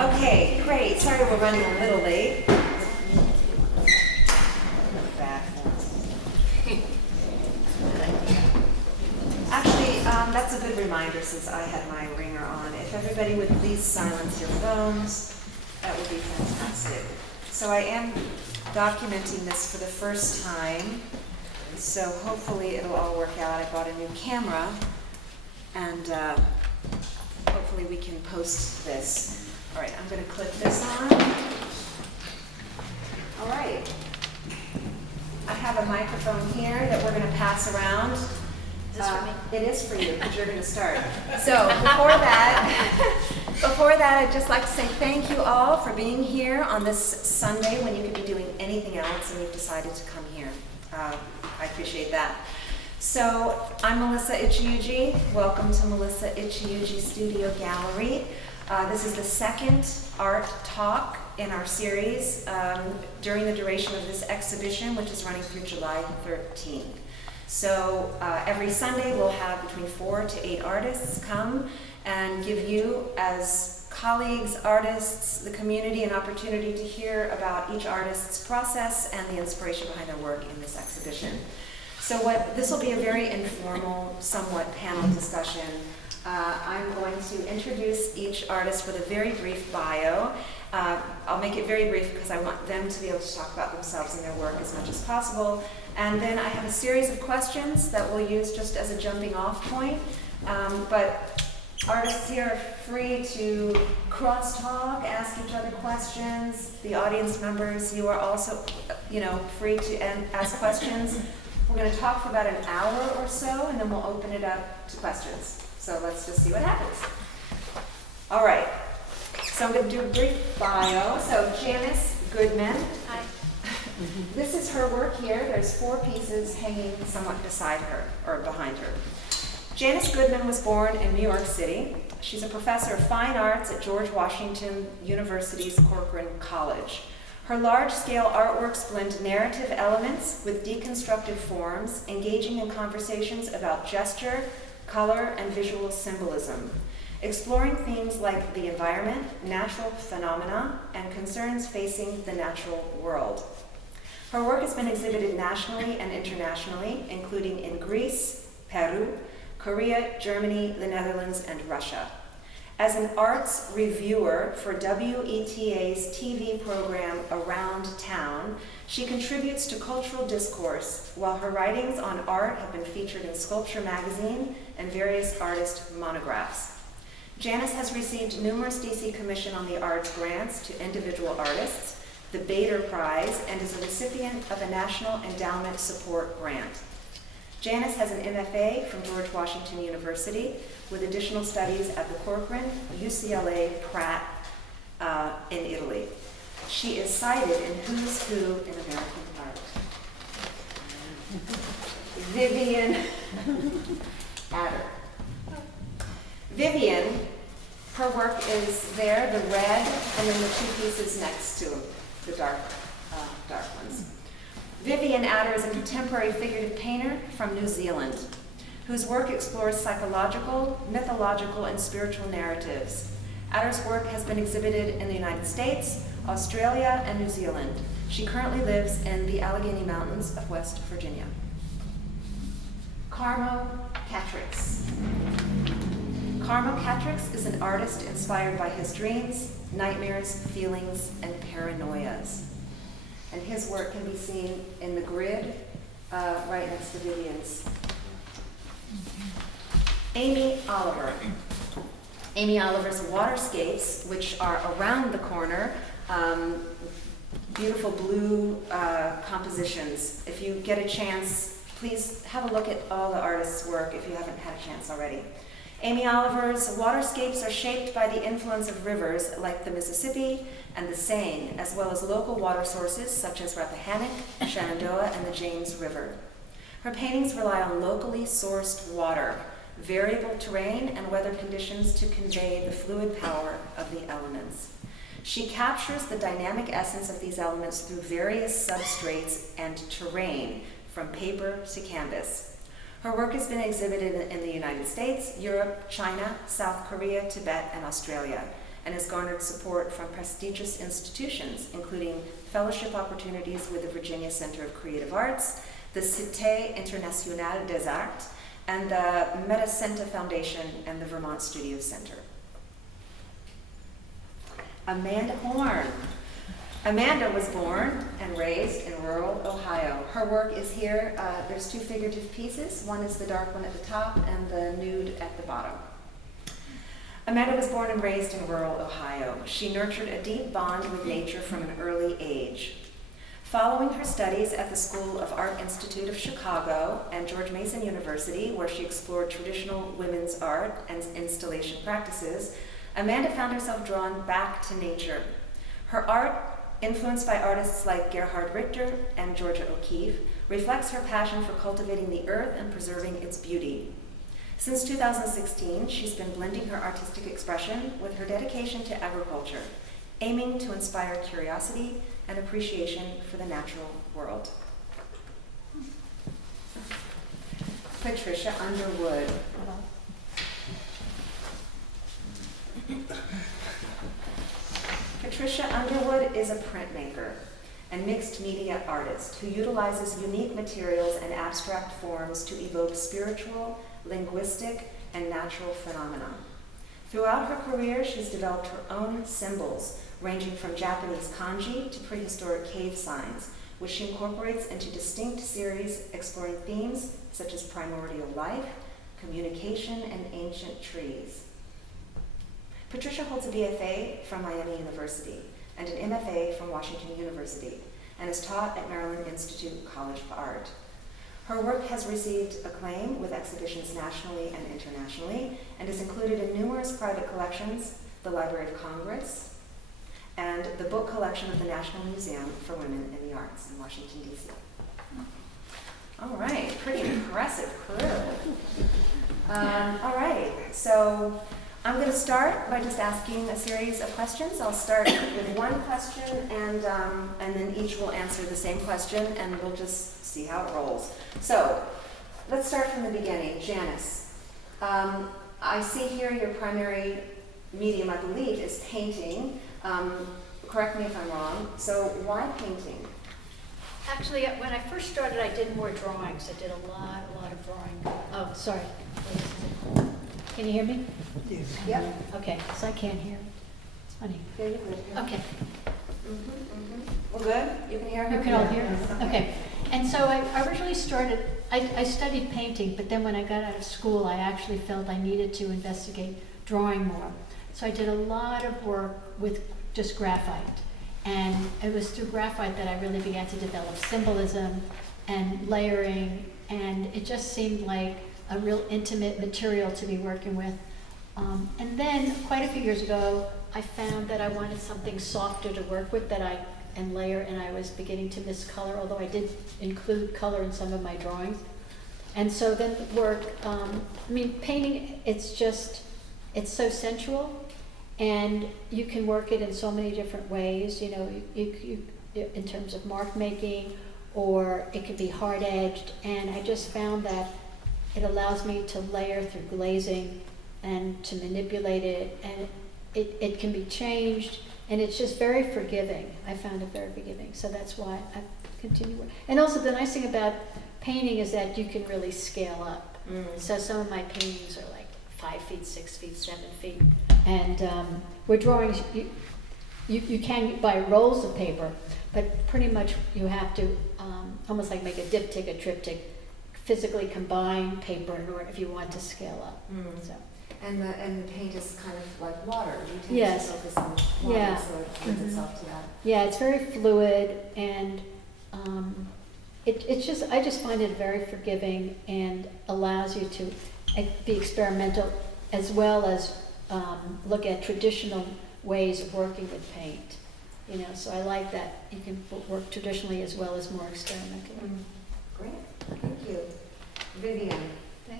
Okay, great. Sorry we're running a little late. Actually, that's a good reminder since I had my ringer on. If everybody would please silence your phones, that would be fantastic. So I am documenting this for the first time, so hopefully it'll all work out. I bought a new camera, and hopefully we can post this. All right, I'm going to clip this on. All right. I have a microphone here that we're going to pass around. Is this for me? It is for you, because you're going to start. So before that, I'd just like to say thank you all for being here on this Sunday when you could be doing anything else and you've decided to come here. I appreciate that. So I'm Melissa Ichiuji. Welcome to Melissa Ichiuji Studio Gallery. This is the second art talk in our series during the duration of this exhibition, which is running through July 13th. So every Sunday we'll have between 4 to 8 artists come and give you, as colleagues, artists, the community, an opportunity to hear about each artist's process and the inspiration behind their work in this exhibition. So this will be a very informal, somewhat panel discussion. I'm going to introduce each artist with a very brief bio. I'll make it very brief because I want them to be able to talk about themselves and their work as much as possible. And then I have a series of questions that we'll use just as a jumping off point. But artists here are free to crosstalk, ask each other questions. The audience members, you are also, free to ask questions. We're going to talk for about an hour or so, and then we'll open it up to questions. So let's just see what happens. All right. So I'm going to do a brief bio. So Janis Goodman. Hi. This is her work here. There's 4 pieces hanging somewhat beside her, or behind her. Janis Goodman was born in New York City. She's a professor of fine arts at George Washington University's Corcoran College. Her large-scale artworks blend narrative elements with deconstructed forms, engaging in conversations about gesture, color, and visual symbolism, exploring themes like the environment, natural phenomena, and concerns facing the natural world. Her work has been exhibited nationally and internationally, including in Greece, Peru, Korea, Germany, the Netherlands, and Russia. As an arts reviewer for WETA's TV program Around Town, she contributes to cultural discourse, while her writings on art have been featured in Sculpture magazine and various artist monographs. Janis has received numerous DC Commission on the Arts grants to individual artists, the Bader Prize, and is a recipient of a National Endowment Support Grant. Janis has an MFA from George Washington University with additional studies at the Corcoran, UCLA, Pratt in Italy. She is cited in Who's Who in American Art. Vivian Adder. Vivian, her work is there, the red, and then the 2 pieces next to them, the dark ones. Vivian Adder is a contemporary figurative painter from New Zealand, whose work explores psychological, mythological, and spiritual narratives. Adder's work has been exhibited in the United States, Australia, and New Zealand. She currently lives in the Allegheny Mountains of West Virginia. Carmo Cattrix. Carmo Cattrix is an artist inspired by his dreams, nightmares, feelings, and paranoias. And his work can be seen in the grid right next to Vivian's. Amie Oliver. Amie Oliver's waterscapes, which are around the corner, beautiful blue compositions. If you get a chance, please have a look at all the artists' work if you haven't had a chance already. Amie Oliver's waterscapes are shaped by the influence of rivers like the Mississippi and the Seine, as well as local water sources such as Rappahannock, Shenandoah, and the James River. Her paintings rely on locally sourced water, variable terrain, and weather conditions to convey the fluid power of the elements. She captures the dynamic essence of these elements through various substrates and terrain, from paper to canvas. Her work has been exhibited in the United States, Europe, China, South Korea, Tibet, and Australia. and has garnered support from prestigious institutions, including fellowship opportunities with the Virginia Center of Creative Arts, the Cité Internationale des Arts, and the Metacenta Foundation and the Vermont Studio Center. Amanda Horn. Amanda was born and raised in rural Ohio. Her work is here. There's two figurative pieces. One is the dark one at the top and the nude at the bottom. Amanda was born and raised in rural Ohio. She nurtured a deep bond with nature from an early age. Following her studies at the School of Art Institute of Chicago and George Mason University, where she explored traditional women's art and installation practices, Amanda found herself drawn back to nature. Her art, influenced by artists like Gerhard Richter and Georgia O'Keeffe, reflects her passion for cultivating the earth and preserving its beauty. Since 2016, she's been blending her artistic expression with her dedication to agriculture, aiming to inspire curiosity and appreciation for the natural world. Patricia Underwood. Patricia Underwood is a printmaker and mixed media artist who utilizes unique materials and abstract forms to evoke spiritual, linguistic, and natural phenomena. Throughout her career, she's developed her own symbols, ranging from Japanese kanji to prehistoric cave signs, which she incorporates into distinct series exploring themes such as primordial life, communication, and ancient trees. Patricia holds a BFA from Miami University and an MFA from Washington University and is taught at Maryland Institute College of Art. Her work has received acclaim with exhibitions nationally and internationally and is included in numerous private collections, the Library of Congress, and the book collection of the National Museum for Women in the Arts in Washington, D.C. All right, pretty impressive crew. All right, so I'm going to start by just asking a series of questions. I'll start with one question, and then each will answer the same question, and we'll just see how it rolls. So let's start from the beginning. Janis, I see here your primary medium, I believe, is painting. Correct me if I'm wrong. So why painting? Actually, when I first started, I did more drawings. I did a lot of drawing. Oh, sorry. Can you hear me? Yes. Yep. Okay, so I can't hear. It's funny. Yeah, you're good. Okay. Well, good. You can hear her? You can all hear? Okay. And so I originally started, I studied painting, but then when I got out of school, I actually felt I needed to investigate drawing more. So I did a lot of work with just graphite. And it was through graphite that I really began to develop symbolism and layering, and it just seemed like a real intimate material to be working with. And then quite a few years ago, I found that I wanted something softer to work with and layer, and I was beginning to miss color, although I did include color in some of my drawings. And so then work, painting, it's so sensual, and you can work it in so many different ways, you in terms of mark making, or it could be hard edged, and I just found that it allows me to layer through glazing and to manipulate it, and it can be changed, and it's just very forgiving. I found it very forgiving, so that's why I continue. And also the nice thing about painting is that you can really scale up. So some of my paintings are like 5 feet, 6 feet, 7 feet, and with drawings, you can buy rolls of paper, but pretty much you have to almost like make a diptych, a triptych, physically combine paper in order if you want to scale up. So. And the paint is kind of like water. You tend Yes. to focus on water, Yeah. so it lends itself to that. Yeah, it's very fluid, and I just find it very forgiving and allows you to be experimental as well as look at traditional ways of working with paint. So I like that you can work traditionally as well as more experimentally. Great, thank you. Vivian,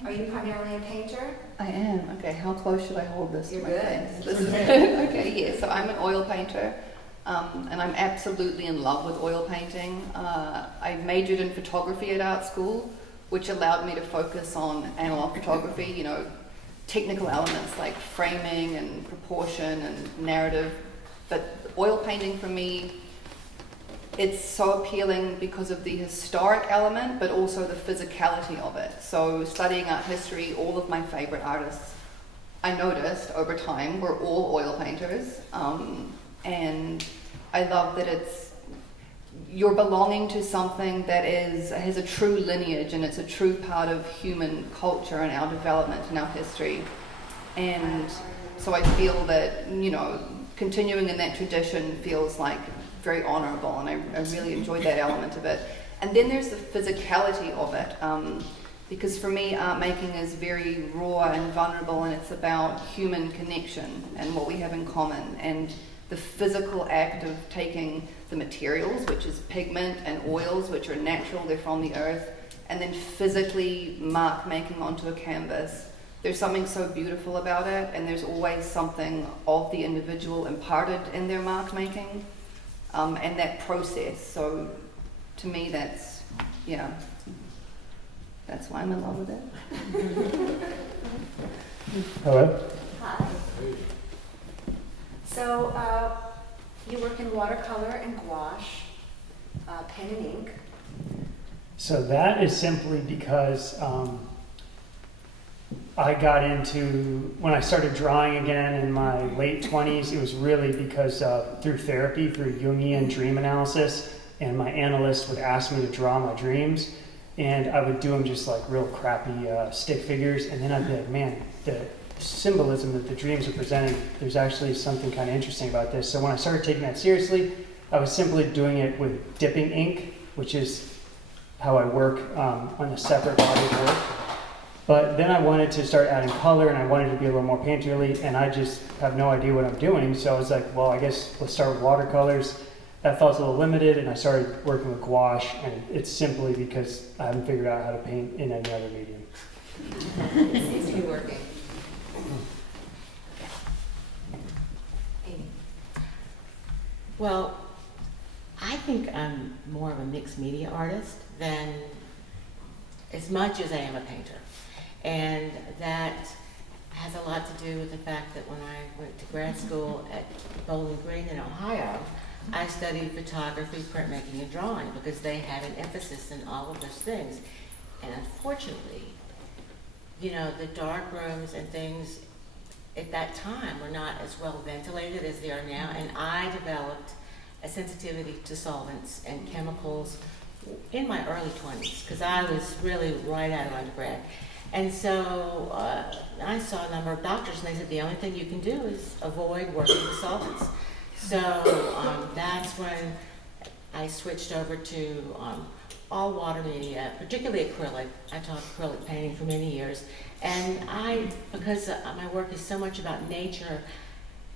are you primarily a painter? I am. Okay, how close should I hold this You're to my good. face? This is okay, yeah, so I'm an oil painter, and I'm absolutely in love with oil painting. I majored in photography at art school, which allowed me to focus on analog photography, technical elements like framing and proportion and narrative. But oil painting for me, it's so appealing because of the historic element, but also the physicality of it. So studying art history, all of my favorite artists, I noticed over time, were all oil painters. And I love that you're belonging to something that has a true lineage, and it's a true part of human culture and our development and our history. And so I feel that, continuing in that tradition feels like very honorable, and I really enjoyed that element of it. And then there's the physicality of it, because for me, art making is very raw and vulnerable, and it's about human connection and what we have in common, and the physical act of taking the materials, which is pigment and oils, which are natural, they're from the earth, and then physically mark making onto a canvas. There's something so beautiful about it, and there's always something of the individual imparted in their mark making, and that process. So to me, that's why I'm in love with it. Hello. Hi. So you work in watercolor and gouache, pen and ink. So that is simply because I got into, when I started drawing again in my late 20s, it was really because through therapy, through Jungian dream analysis, and my analyst would ask me to draw my dreams, and I would do them just like real crappy stick figures, and then I'd be like, man, the symbolism that the dreams are presenting, there's actually something kind of interesting about this. So when I started taking that seriously, I was simply doing it with dipping ink, which is how I work on a separate body of work. But then I wanted to start adding color, and I wanted to be a little more painterly, and I just have no idea what I'm doing. So I was like, well, I guess let's start with watercolors. That felt a little limited, and I started working with gouache, and it's simply because I haven't figured out how to paint in any other medium. It seems to be working. Amie. Well, I think I'm more of a mixed media artist than as much as I am a painter. And that has a lot to do with the fact that when I went to grad school at Bowling Green in Ohio, I studied photography, printmaking, and drawing because they had an emphasis in all of those things. And unfortunately, the dark rooms and things at that time were not as well ventilated as they are now. And I developed a sensitivity to solvents and chemicals in my early 20s because I was really right out of undergrad. And so I saw a number of doctors, and they said the only thing you can do is avoid working with solvents. So that's when I switched over to all water media, particularly acrylic. I taught acrylic painting for many years. And because my work is so much about nature,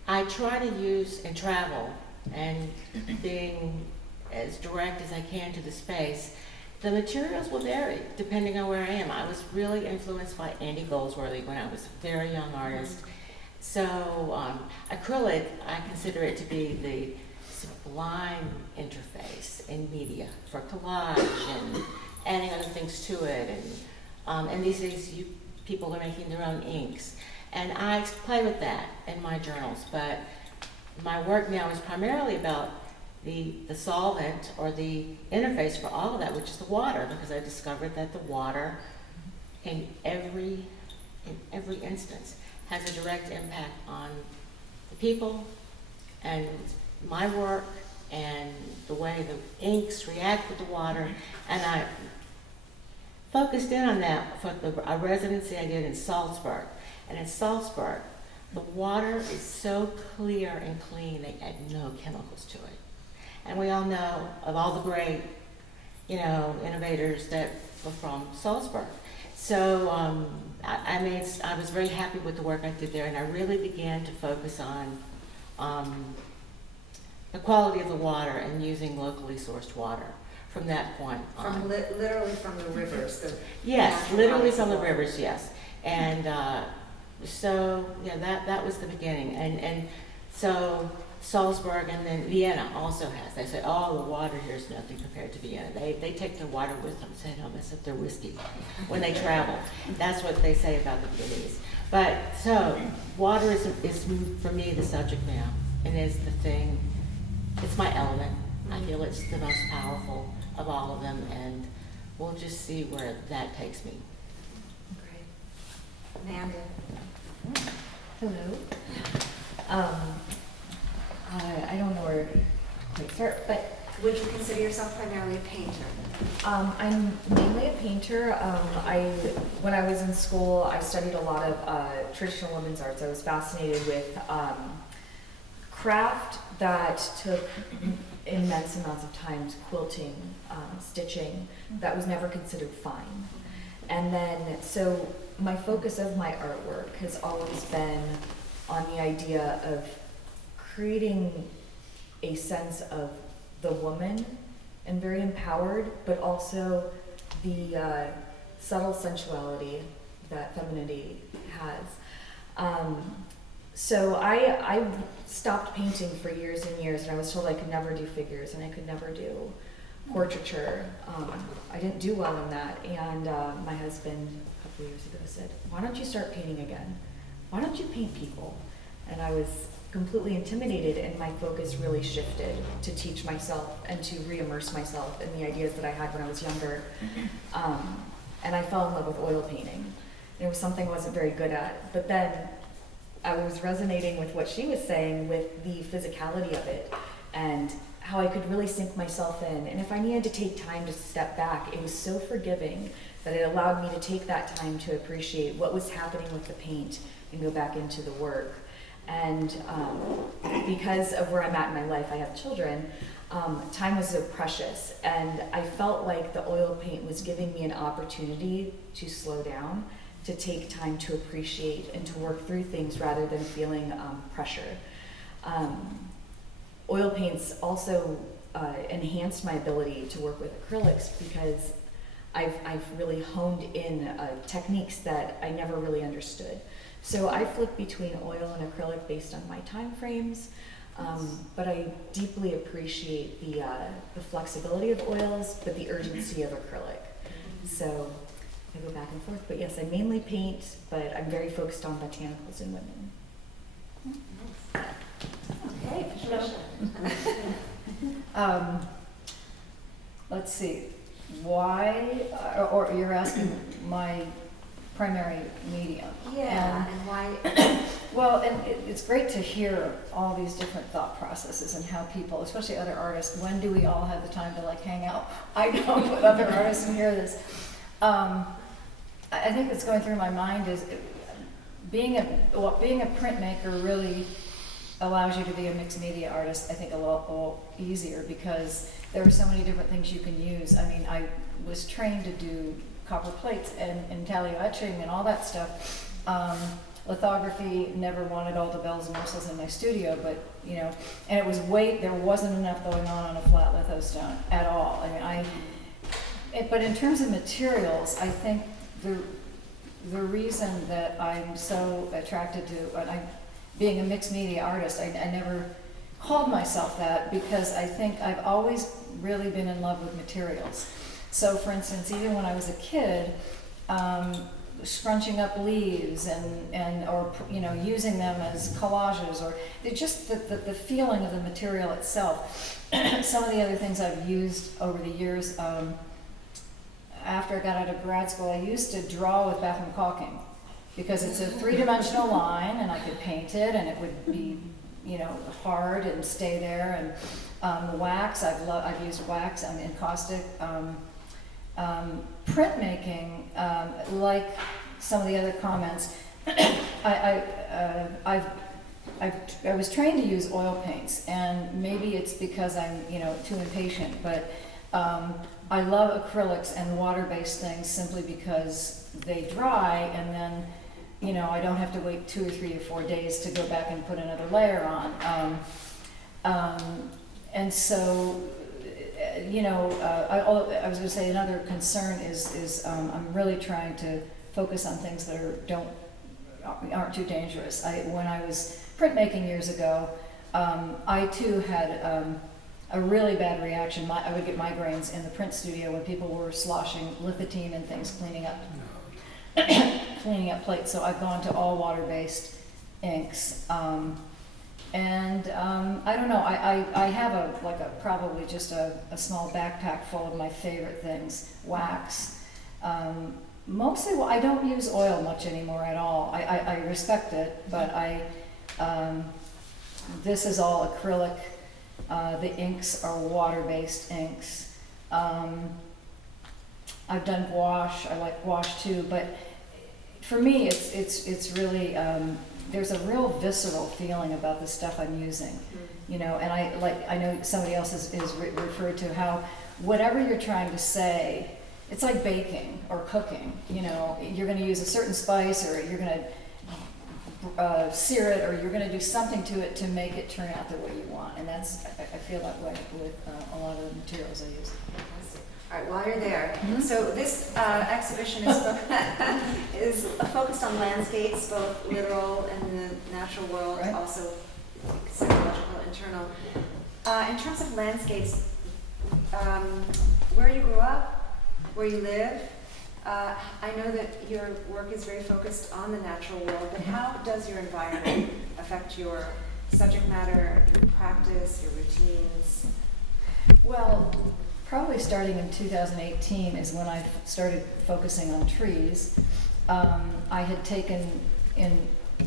I try to use and travel and being as direct as I can to the space. The materials will vary depending on where I am. I was really influenced by Andy Goldsworthy when I was a very young artist. So acrylic, I consider it to be the sublime interface in media for collage and adding other things to it. And these days, people are making their own inks. And I play with that in my journals, but my work now is primarily about the solvent or the interface for all of that, which is the water, because I discovered that the water in every instance has a direct impact on the people and my work and the way the inks react with the water. And I focused in on that for a residency I did in Salzburg. And in Salzburg, the water is so clear and clean, they add no chemicals to it. And we all know of all the great, innovators that were from Salzburg. So I was very happy with the work I did there, and I really began to focus on the quality of the water and using locally sourced water from that point on. Literally from the rivers. Yes, literally from the rivers, yes. And so, that was the beginning. And So Salzburg and then Vienna also has. They say, oh, the water here is nothing compared to Vienna. They take their water with them, so they don't mess up their whiskey when they travel. That's what they say about the Viennese. But so water is for me the subject now, and is the thing. It's my element. I feel it's the most powerful of all of them, and we'll just see where that takes me. Great. Amanda. Hello. I don't know where to quite start, but Would you consider yourself primarily a painter? I'm mainly a painter. When I was in school, I studied a lot of traditional women's arts. I was fascinated with craft that took immense amounts of time, quilting, stitching, that was never considered fine. And then, so my focus of my artwork has always been on the idea of creating a sense of the woman and very empowered, but also the subtle sensuality that femininity has. So I stopped painting for years and years, and I was told I could never do figures and I could never do portraiture. I didn't do well in that, and my husband a couple years ago said, why don't you start painting again? Why don't you paint people? And I was completely intimidated, and my focus really shifted to teach myself and to re-immerse myself in the ideas that I had when I was younger. And I fell in love with oil painting. It was something I wasn't very good at, but then I was resonating with what she was saying with the physicality of it and how I could really sink myself in. And if I needed to take time to step back, it was so forgiving that it allowed me to take that time to appreciate what was happening with the paint and go back into the work. And because of where I'm at in my life, I have children, time was so precious. And I felt like the oil paint was giving me an opportunity to slow down, to take time to appreciate and to work through things rather than feeling pressure. Oil paints also enhanced my ability to work with acrylics because I've really honed in techniques that I never really understood. So I flip between oil and acrylic based on my time frames, but I deeply appreciate the flexibility of oils, but the urgency of acrylic. So I go back and forth, but yes, I mainly paint, but I'm very focused on botanicals and women. Okay, Patricia. Let's see, why, or you're asking my primary medium. Yeah, and why? Well, and it's great to hear all these different thought processes and how people, especially other artists, when do we all have the time to like hang out? I don't with other artists and hear this. I think what's going through my mind is being a printmaker really allows you to be a mixed media artist, I think a lot easier because there are so many different things you can use. I mean, I was trained to do copper plates and intaglio etching and all that stuff. Lithography, never wanted all the bells and whistles in my studio, but you know, and it was there wasn't enough going on a flat lithostone at all. I mean, but in terms of materials, I think the reason that I'm so attracted to, being a mixed media artist, I never called myself that because I think I've always really been in love with materials. So for instance, even when I was a kid, scrunching up leaves or you know, using them as collages, or just the feeling of the material itself. Some of the other things I've used over the years, after I got out of grad school, I used to draw with bathroom caulking because it's a three-dimensional line and I could paint it and it would be, you know, hard and stay there. And wax, I've used wax, encaustic. Printmaking, like some of the other comments, I was trained to use oil paints, and maybe it's because I'm, you know, too impatient, but I love acrylics and water-based things simply because they dry, and then, you know, I don't have to wait 2 or 3 or 4 days to go back and put another layer on. And so, you know, I was going to say another concern is I'm really trying to focus on things that aren't too dangerous. When I was printmaking years ago, I too had a really bad reaction. I would get migraines in the print studio when people were sloshing lithothene and things, cleaning up plates. So I've gone to all water-based inks. I don't know, I have probably just a small backpack full of my favorite things. Wax. Mostly, I don't use oil much anymore at all. I respect it, but this is all acrylic. The inks are water-based inks. I've done gouache. I like gouache too, but for me, it's really there's a real visceral feeling about the stuff I'm using, you know. And I know somebody else is referred to how whatever you're trying to say, it's like baking or cooking. You know, you're going to use a certain spice, or you're going to sear it, or you're going to do something to it to make it turn out the way you want. And that's I feel that way with a lot of the materials I use. All right, while you're there, so this exhibition is focused on landscapes, both literal and the natural world, Right. also psychological, internal. In terms of landscapes, where you grew up, where you live, I know that your work is very focused on the natural world, but how does your environment affect your subject matter, your practice, your routines? Well, probably starting in 2018 is when I started focusing on trees. I had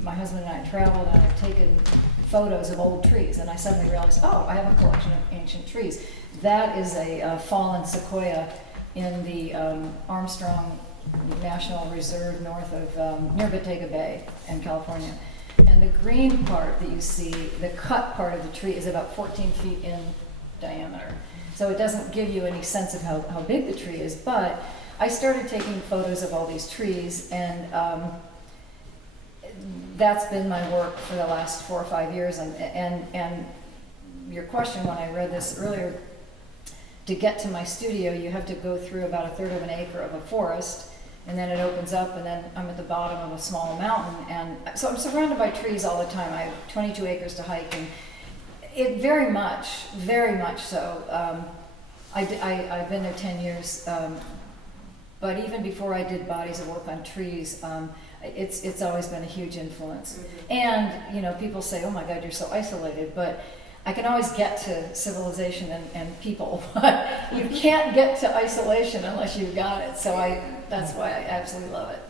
my husband and I had traveled, and I had taken photos of old trees, and I suddenly realized, oh, I have a collection of ancient trees. That is a fallen sequoia in the Armstrong National Reserve north of near Bottega Bay in California. And the green part that you see, the cut part of the tree, is about 14 feet in diameter. So it doesn't give you any sense of how big the tree is, but I started taking photos of all these trees, and that's been my work for the last 4 or 5 years. And your question when I read this earlier, to get to my studio, you have to go through about a third of an acre of a forest, and then it opens up, and then I'm at the bottom of a small mountain, and so I'm surrounded by trees all the time. I have 22 acres to hike, and it very much so. I've been there 10 years, but even before I did bodies of work on trees, it's always been a huge influence. And you know, people say, "Oh my God, you're so isolated," but I can always get to civilization and people, but you can't get to isolation unless you've got it. So that's why I absolutely love it.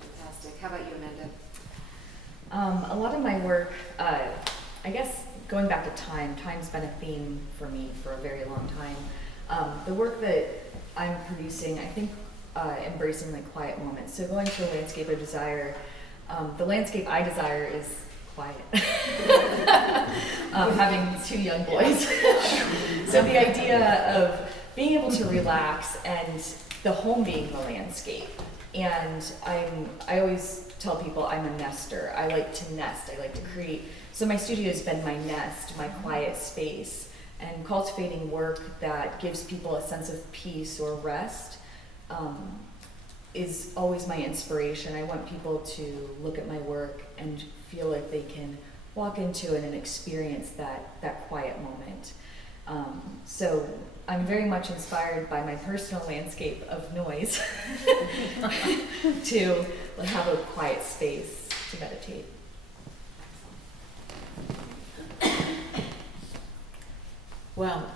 Fantastic. How about you, Amanda? A lot of my work, I guess going back to time's been a theme for me for a very long time. The work that I'm producing, I think, embracing the quiet moments. So going to a landscape I desire, the landscape I desire is quiet. Having 2 young boys. So the idea of being able to relax and the home being the landscape. And I always tell people I'm a nester. I like to nest. I like to create. So my studio has been my nest, my quiet space. And cultivating work that gives people a sense of peace or rest is always my inspiration. I want people to look at my work and feel like they can walk into it and experience that quiet moment. So I'm very much inspired by my personal landscape of noise to have a quiet space to meditate. Well,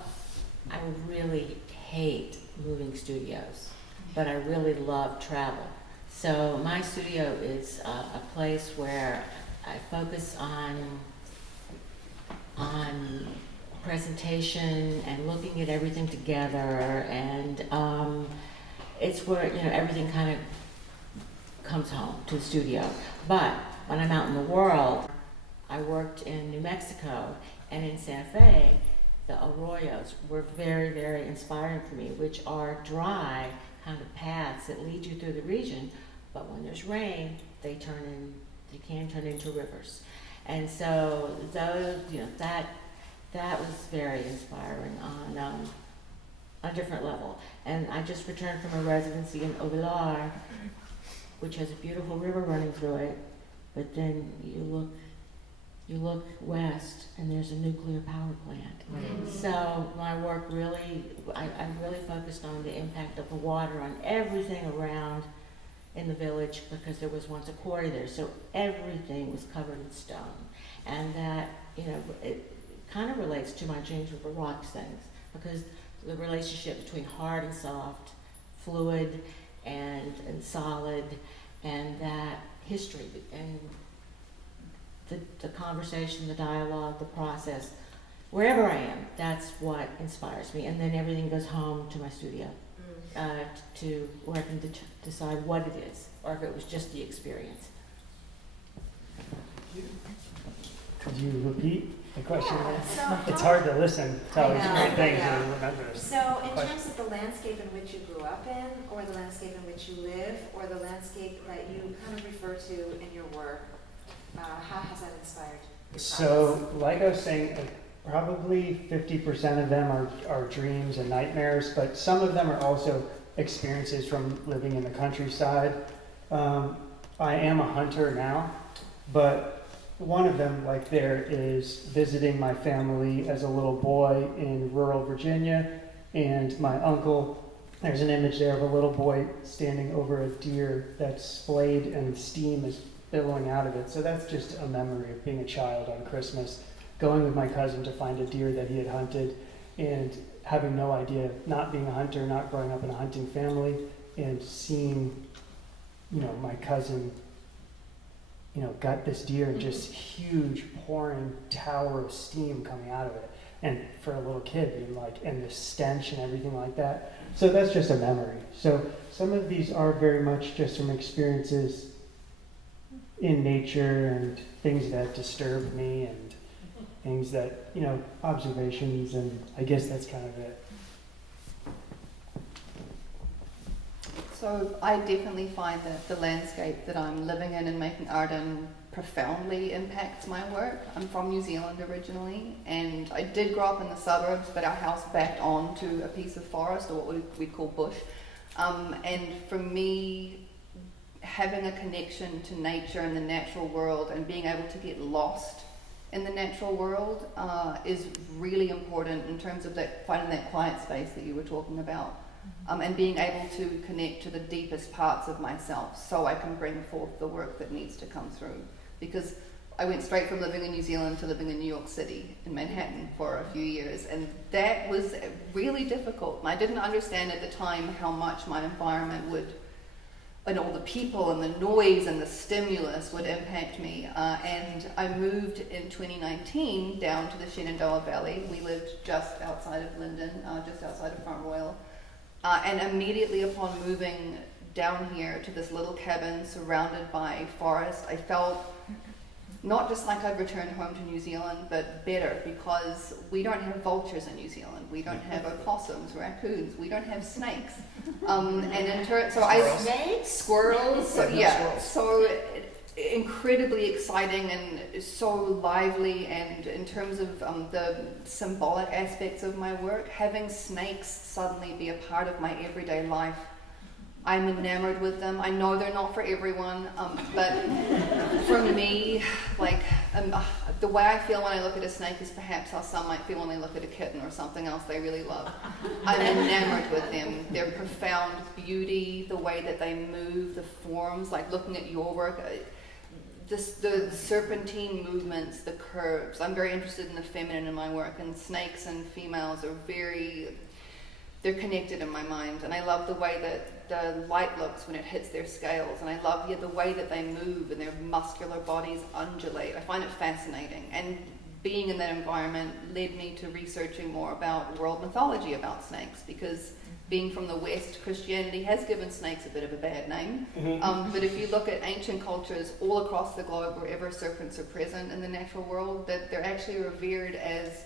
I really hate moving studios, but I really love travel. So my studio is a place where I focus on presentation and looking at everything together, and it's where, you know, everything kind of comes home to the studio. But when I'm out in the world, I worked in New Mexico and in Santa Fe. The arroyos were very, very inspiring for me, which are dry kind of paths that lead you through the region, but when there's rain, they can turn into rivers. And so those, you know, that was very inspiring on a different level. And I just returned from a residency in Ovilar, which has a beautiful river running through it, but then you look west and there's a nuclear power plant. So my work really, I really focused on the impact of the water on everything around in the village, because there was once a quarry there, so everything was covered in stone. And that, it kind of relates to my James River Rocks things, because the relationship between hard and soft, fluid and solid, and that history and the conversation, the dialogue, the process, wherever I am, that's what inspires me. And then everything goes home to my studio, to where I can decide what it is, or if it was just the experience. Could you repeat the question? Yeah, so It's how- hard to listen to all I these know, great things yeah. and remember. So in Question. terms of the landscape in which you grew up in, or the landscape in which you live, or the landscape that you kind of refer to in your work, how has that inspired your So, like I was saying, probably 50% of them are dreams and nightmares, but some of them are also experiences from living in the countryside. I am a hunter now, but one of them, like there, is visiting my family as a little boy in rural Virginia, and my uncle, there's an image there of a little boy standing over a deer that's splayed and steam is billowing out of it. So that's just a memory of being a child on Christmas, going with my cousin to find a deer that he had hunted, and having no idea, not being a hunter, not growing up in a hunting family, and seeing, my cousin, got this deer and just huge pouring tower of steam coming out of it. And for a little kid, being like, and the stench and everything like that. So that's just a memory. So some of these are very much just from experiences in nature and things that disturbed me and things that, observations, and I guess that's kind of it. So I definitely find that the landscape that I'm living in and making art in profoundly impacts my work. I'm from New Zealand originally, and I did grow up in the suburbs, but our house backed onto a piece of forest, or what we'd call bush. And for me, having a connection to nature and the natural world and being able to get lost in the natural world is really important in terms of finding that quiet space that you were talking about. And being able to connect to the deepest parts of myself so I can bring forth the work that needs to come through. Because I went straight from living in New Zealand to living in New York City, in Manhattan, for a few years, and that was really difficult. I didn't understand at the time how much my environment would, and all the people and the noise and the stimulus would impact me. And I moved in 2019 down to the Shenandoah Valley. We lived just outside of Linden, just outside of Front Royal. And immediately upon moving down here to this little cabin surrounded by forest, I felt not just like I'd returned home to New Zealand, but better, because we don't have vultures in New Zealand. We don't have opossums, raccoons. We don't have snakes. Squirrels. So, yeah. So incredibly exciting and so lively. And in terms of the symbolic aspects of my work, having snakes suddenly be a part of my everyday life, I'm enamored with them. I know they're not for everyone, but for me, the way I feel when I look at a snake is perhaps how some might feel when they look at a kitten or something else they really love. I'm enamored with them. Their profound beauty, the way that they move, the forms, like looking at your work, the serpentine movements, the curves. I'm very interested in the feminine in my work, and snakes and females are they're connected in my mind, and I love the way that the light looks when it hits their scales, and I love the way that they move and their muscular bodies undulate. I find it fascinating, and being in that environment led me to researching more about world mythology about snakes, because being from the West, Christianity has given snakes a bit of a bad name. But if you look at ancient cultures all across the globe, wherever serpents are present in the natural world, that they're actually revered as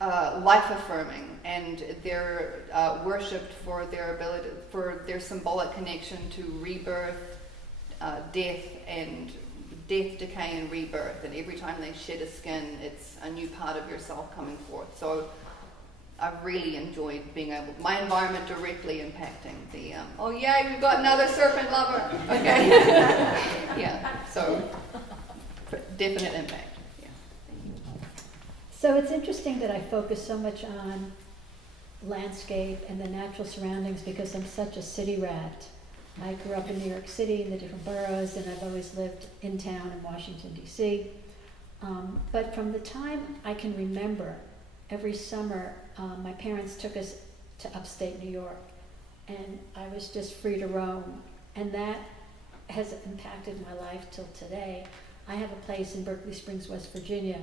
life-affirming, and they're worshipped for their ability, for their symbolic connection to rebirth, death, decay, and rebirth. And every time they shed a skin, it's a new part of yourself coming forth. So I've really enjoyed being able, my environment directly impacting the, oh yay, we've got another serpent lover. Okay. Yeah, so definite impact. Yeah. So it's interesting that I focus so much on landscape and the natural surroundings because I'm such a city rat. I grew up in New York City in the different boroughs, and I've always lived in town in Washington, D.C. But from the time I can remember, every summer, my parents took us to upstate New York, and I was just free to roam. And that has impacted my life till today. I have a place in Berkeley Springs, West Virginia,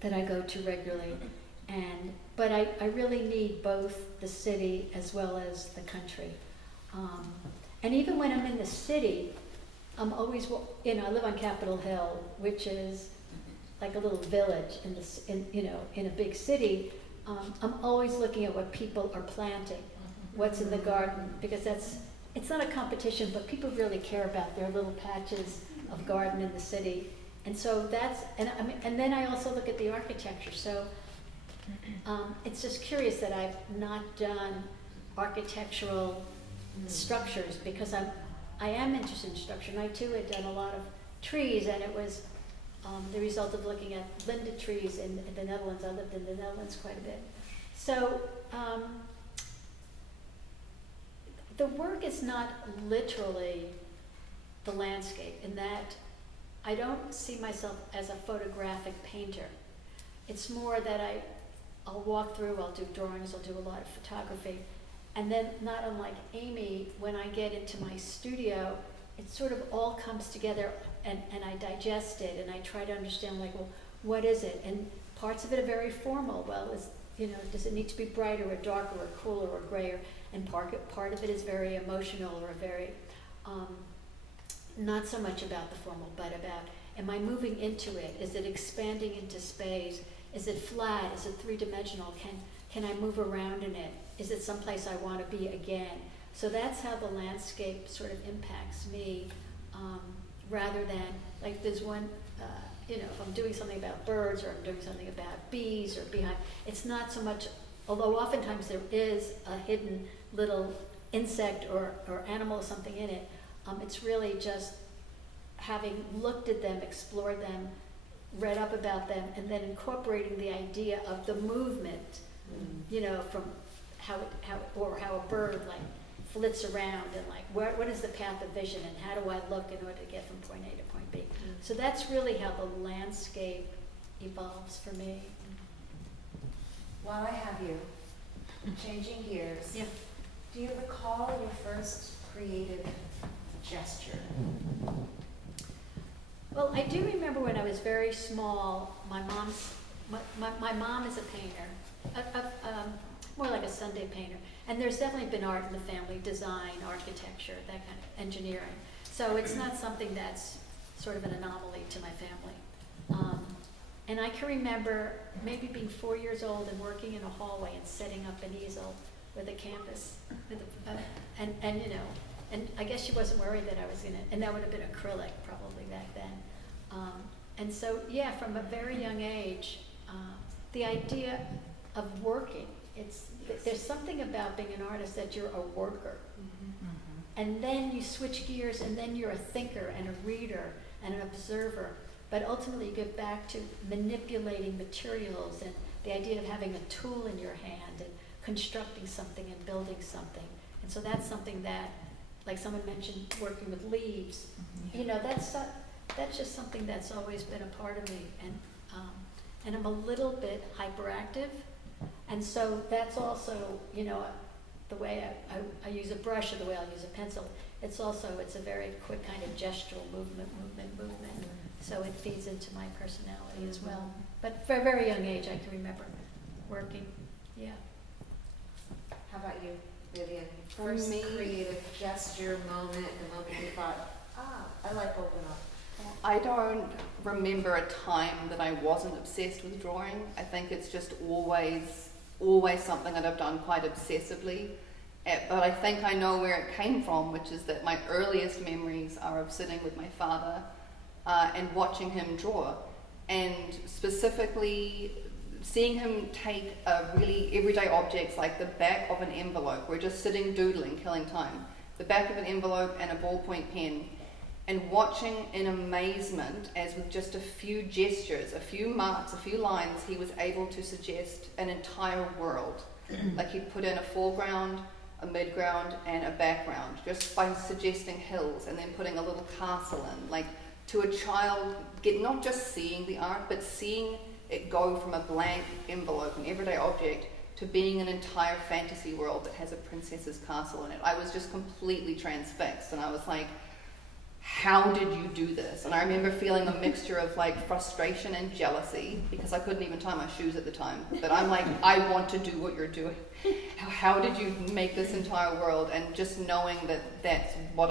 that I go to regularly. But I really need both the city as well as the country. And even when I'm in the city, I'm always, I live on Capitol Hill, which is like a little village in a big city. I'm always looking at what people are planting, what's in the garden, because it's not a competition, but people really care about their little patches of garden in the city. And so and then I also look at the architecture. So it's just curious that I've not done architectural structures, because I am interested in structure. And I too had done a lot of trees, and it was the result of looking at linden trees in the Netherlands. I lived in the Netherlands quite a bit. So the work is not literally the landscape, in that I don't see myself as a photographic painter. It's more that I'll walk through, I'll do drawings, I'll do a lot of photography. And then, not unlike Amie, when I get into my studio, it sort of all comes together, and I digest it, and I try to understand, like, well, what is it? And parts of it are very formal. Well, does it need to be brighter or darker or cooler or grayer? And part of it is very emotional, or very, not so much about the formal, but about, am I moving into it? Is it expanding into space? Is it flat? Is it three-dimensional? Can I move around in it? Is it someplace I want to be again? So that's how the landscape sort of impacts me, rather than, like, there's one, if I'm doing something about birds, or I'm doing something about bees or beehive, it's not so much, although oftentimes there is a hidden little insect or animal or something in it, it's really just having looked at them, explored them, read up about them, and then incorporating the idea of the movement, from how a bird like flits around, and like what is the path of vision, and how do I look in order to get from point A to point B. So that's really how the landscape evolves for me. While I have you, changing gears, Yeah. do you recall your first creative gesture? Well, I do remember when I was very small, my mom is a painter, more like a Sunday painter. And there's definitely been art in the family, design, architecture, that kind of engineering. So it's not something that's sort of an anomaly to my family. And I can remember maybe being 4 years old and working in a hallway and setting up an easel with a canvas, and I guess she wasn't worried that I was and that would have been acrylic probably back then. And so, yeah, from a very young age, the idea of working, there's something about being an artist that you're a worker. And then you switch gears, and then you're a thinker and a reader and an observer. But ultimately you get back to manipulating materials, and the idea of having a tool in your hand and constructing something and building something. And so that's something that, like someone mentioned, working with leaves, that's just something that's always been a part of me. And I'm a little bit hyperactive. And so that's also, the way I use a brush, or the way I'll use a pencil. It's a very quick kind of gestural movement. So it feeds into my personality as well. But for a very young age, I can remember working. Yeah. How about you, Vivian? For First me- creative gesture, moment, the moment you thought, I like open up. I don't remember a time that I wasn't obsessed with drawing. I think it's just always something that I've done quite obsessively. But I think I know where it came from, which is that my earliest memories are of sitting with my father and watching him draw. And specifically, seeing him take really everyday objects like the back of an envelope, we're just sitting doodling, killing time, the back of an envelope and a ballpoint pen, and watching in amazement as with just a few gestures, a few marks, a few lines, he was able to suggest an entire world. Like he put in a foreground, a midground, and a background, just by suggesting hills and then putting a little castle in. Like, to a child, not just seeing the art, but seeing it go from a blank envelope, an everyday object, to being an entire fantasy world that has a princess's castle in it. I was just completely transfixed, and I was like, how did you do this? And I remember feeling a mixture of like frustration and jealousy, because I couldn't even tie my shoes at the time. But I'm like, I want to do what you're doing. How did you make this entire world? And just knowing that that's what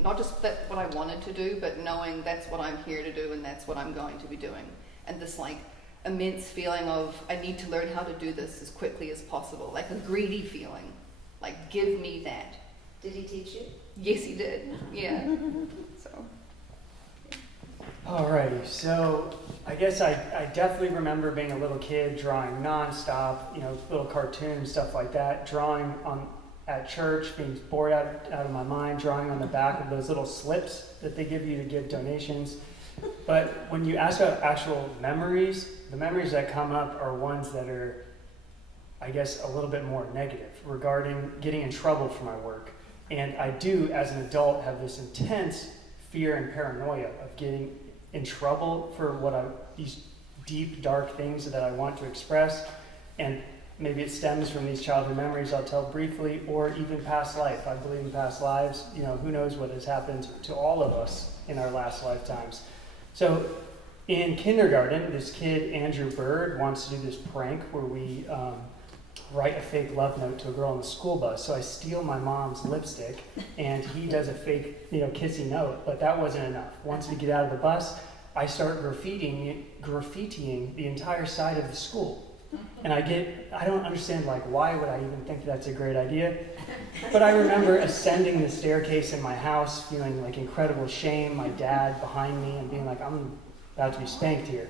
not just that's what I wanted to do, but knowing that's what I'm here to do and that's what I'm going to be doing. And this like immense feeling of, I need to learn how to do this as quickly as possible. Like a greedy feeling. Like, give me that. Did he teach you? Yes, he did. Yeah. So. Alrighty, so I guess I definitely remember being a little kid drawing nonstop, little cartoons, stuff like that, drawing at church, being bored out of my mind, drawing on the back of those little slips that they give you to give donations. But when you ask about actual memories, the memories that come up are ones that are, I guess, a little bit more negative regarding getting in trouble for my work. And I do, as an adult, have this intense fear and paranoia of getting in trouble for these deep, dark things that I want to express. And maybe it stems from these childhood memories I'll tell briefly, or even past life. I believe in past lives. Who knows what has happened to all of us in our last lifetimes. So in kindergarten, this kid, Andrew Bird, wants to do this prank where we write a fake love note to a girl on the school bus. So I steal my mom's lipstick, and he does a fake, kissy note. But that wasn't enough. Once we get out of the bus, I start graffitiing the entire side of the school. And I don't understand, why would I even think that's a great idea? But I remember ascending the staircase in my house, feeling like incredible shame, my dad behind me, and being like, I'm about to be spanked here.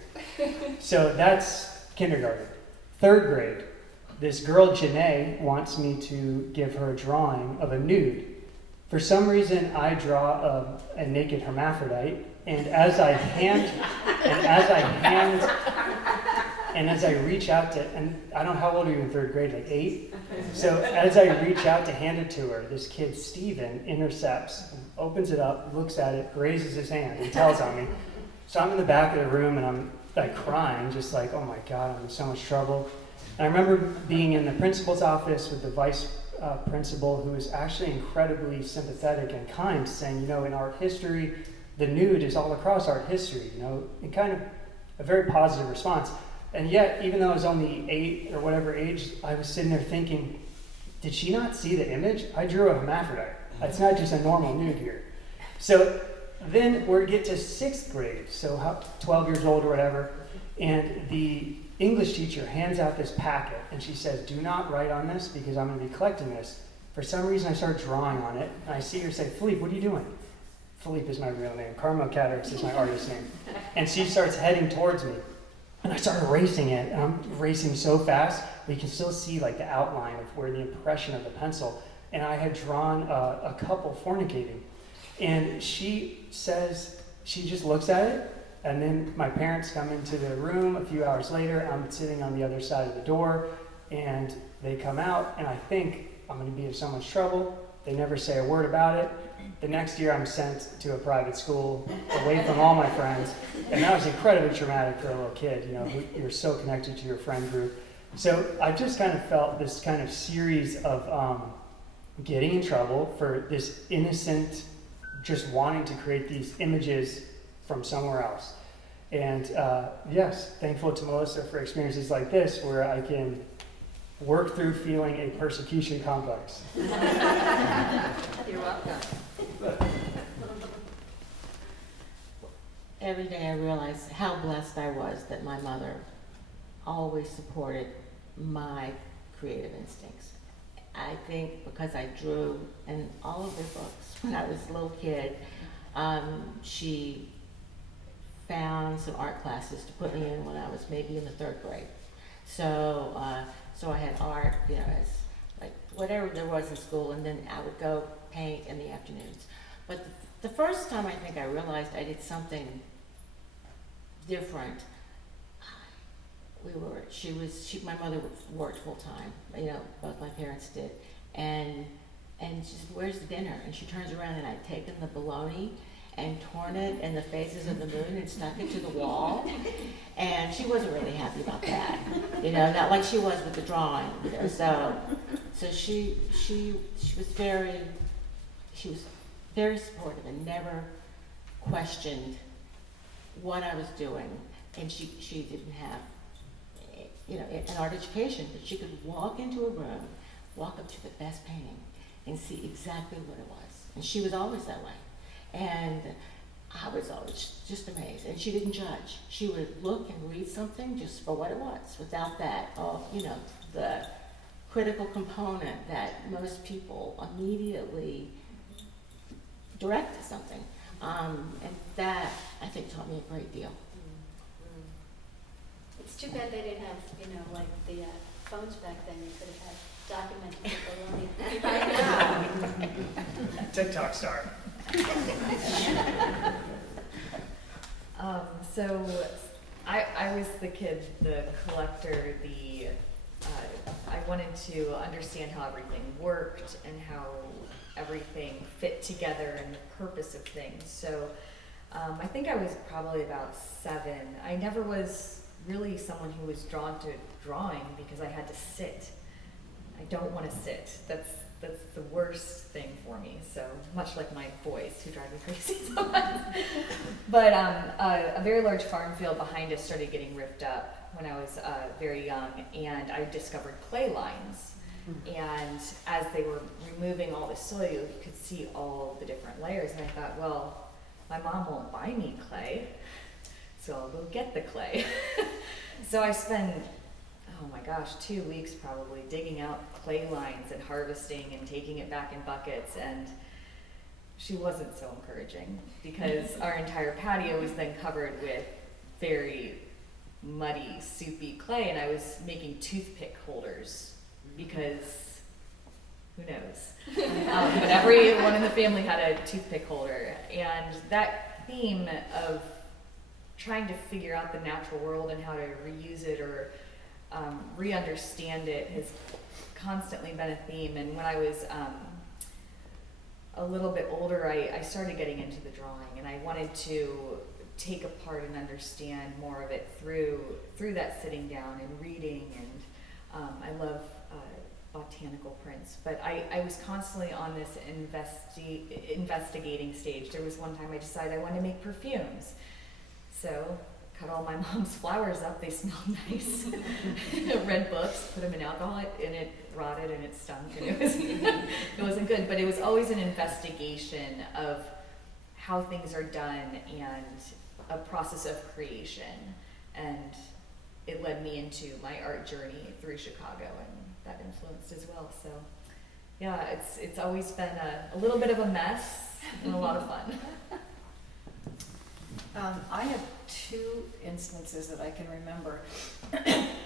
So that's kindergarten. Third grade. This girl, Janae, wants me to give her a drawing of a nude. For some reason, I draw a naked hermaphrodite, and as I reach out to, and I don't know how old are you in third grade, like 8? So as I reach out to hand it to her, this kid, Steven, intercepts, opens it up, looks at it, raises his hand, and tells on me. So I'm in the back of the room, and I'm crying, just like, oh my God, I'm in so much trouble. I remember being in the principal's office with the vice principal, who was actually incredibly sympathetic and kind, saying, in art history, the nude is all across art history, and kind of a very positive response. And yet, even though I was only 8 or whatever age, I was sitting there thinking, did she not see the image? I drew a hermaphrodite. It's not just a normal nude here. So then we get to 6th grade, so 12 years old or whatever, and the English teacher hands out this packet, and she says, do not write on this because I'm going to be collecting this. For some reason, I start drawing on it, and I see her say, Philippe, what are you doing? Philippe is my real name. Carmo Cattrix is my artist name. And she starts heading towards me, and I start erasing it, and I'm erasing so fast, but you can still see the outline of where the impression of the pencil. And I had drawn a couple fornicating. And she says, she just looks at it, and then my parents come into the room a few hours later. I'm sitting on the other side of the door, and they come out, and I think I'm going to be in so much trouble. They never say a word about it. The next year, I'm sent to a private school, away from all my friends, and that was incredibly traumatic for a little kid. You're so connected to your friend group. So I just kind of felt this kind of series of getting in trouble for this innocent, just wanting to create these images from somewhere else. And yes, thankful to Melissa for experiences like this where I can work through feeling a persecution complex. You're welcome. Every day I realize how blessed I was that my mother always supported my creative instincts. I think because I drew in all of her books when I was a little kid, she found some art classes to put me in when I was maybe in the 3rd grade. So I had art, you know, as like whatever there was in school, and then I would go paint in the afternoons. But the first time I think I realized I did something different, my mother worked full time, you know, both my parents did, and she said, "Where's the dinner?" And she turns around and I'd taken the bologna and torn it in the phases of the moon and stuck it to the wall, and she wasn't really happy about that, you know, not like she was with the drawing, you know. So she was very supportive and never questioned what I was doing, and she didn't have, you know, an art education, but she could walk into a room, walk up to the best painting, and see exactly what it was. And she was always that way. And I was always just amazed. And she didn't judge. She would look and read something just for what it was, without that, you know, the critical component that most people immediately direct to something. And that, I think, taught me a great deal. It's too bad they didn't have, you know, like the phones back then. You could have had documented people right now. TikTok star. So I was the kid, the collector, I wanted to understand how everything worked and how everything fit together and the purpose of things. So I think I was probably about 7. I never was really someone who was drawn to drawing because I had to sit. I don't want to sit. That's the worst thing for me. So much like my boys who drive me crazy sometimes. But a very large farm field behind us started getting ripped up when I was very young, and I discovered clay lines. And as they were removing all the soil, you could see all the different layers. And I thought, well, my mom won't buy me clay, so I'll go get the clay. So I spent, oh my gosh, 2 weeks probably digging out clay lines and harvesting and taking it back in buckets. And she wasn't so encouraging because our entire patio was then covered with very muddy, soupy clay, and I was making toothpick holders because who knows? But everyone in the family had a toothpick holder, and that theme of trying to figure out the natural world and how to reuse it or re-understand it has constantly been a theme. And when I was a little bit older, I started getting into the drawing, and I wanted to take apart and understand more of it through that sitting down and reading. And I love botanical prints, but I was constantly on this investigating stage. There was one time I decided I wanted to make perfumes, so cut all my mom's flowers up. They smelled nice. Read books, put them in alcohol, and it rotted and it stunk, and it wasn't good. But it was always an investigation of how things are done and a process of creation. And it led me into my art journey through Chicago, and that influenced as well. So yeah, it's always been a little bit of a mess and a lot of fun. I have 2 instances that I can remember.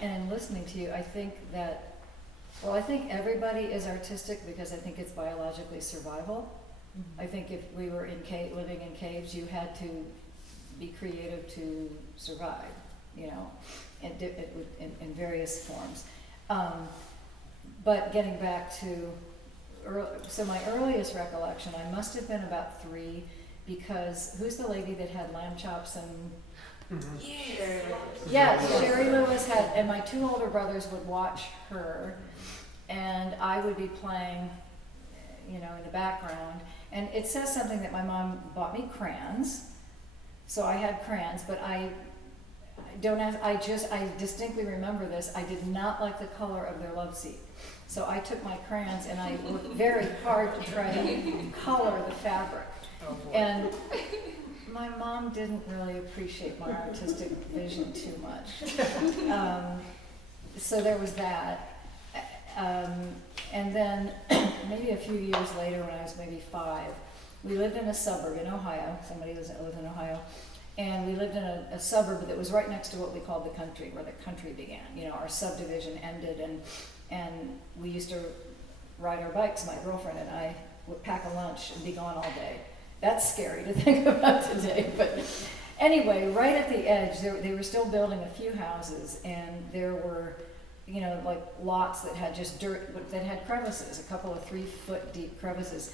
And in listening to you, I think that, I think everybody is artistic because I think it's biologically survival. Mm-hmm. I think if we were living in caves, you had to be creative to survive, you know, in various forms. But getting back to, so my earliest recollection, I must have been about 3, because who's the lady that had lamb chops and... Mm-hmm. Yes, Sherry Lewis had, and my 2 older brothers would watch her, and I would be playing, you know, in the background. And it says something that my mom bought me crayons, so I had crayons, but I distinctly remember this. I did not like the color of their love seat. So I took my crayons and I worked very hard to try to color the fabric. And my mom didn't really appreciate my artistic vision too much. So there was that. And then maybe a few years later, when I was maybe 5, we lived in a suburb in Ohio. Somebody lived in Ohio. And we lived in a suburb that was right next to what we called the country, where the country began. You know, our subdivision ended, and we used to ride our bikes. My girlfriend and I would pack a lunch and be gone all day. That's scary to think about today, but anyway, right at the edge, they were still building a few houses, and there were, you know, like lots that had just dirt, that had crevices, a couple of 3-foot deep crevices.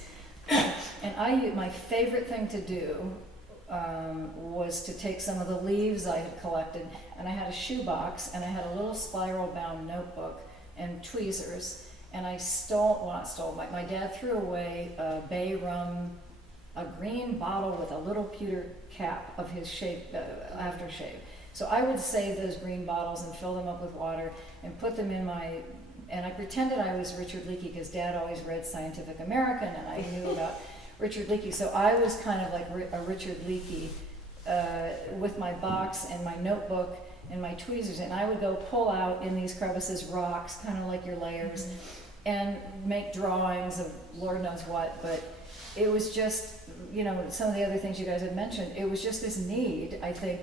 And my favorite thing to do was to take some of the leaves I had collected, and I had a shoebox, and I had a little spiral-bound notebook and tweezers, and I my dad threw away a bay rum, a green bottle with a little pewter cap of his aftershave. So I would save those green bottles and fill them up with water and put them in and I pretended I was Richard Leakey because Dad always read Scientific American and I knew about Richard Leakey. So I was kind of like a Richard Leakey with my box and my notebook and my tweezers, and I would go pull out in these crevices rocks, kind of like your layers, and make drawings of Lord knows what, but it was just, you know, some of the other things you guys had mentioned, it was just this need. I think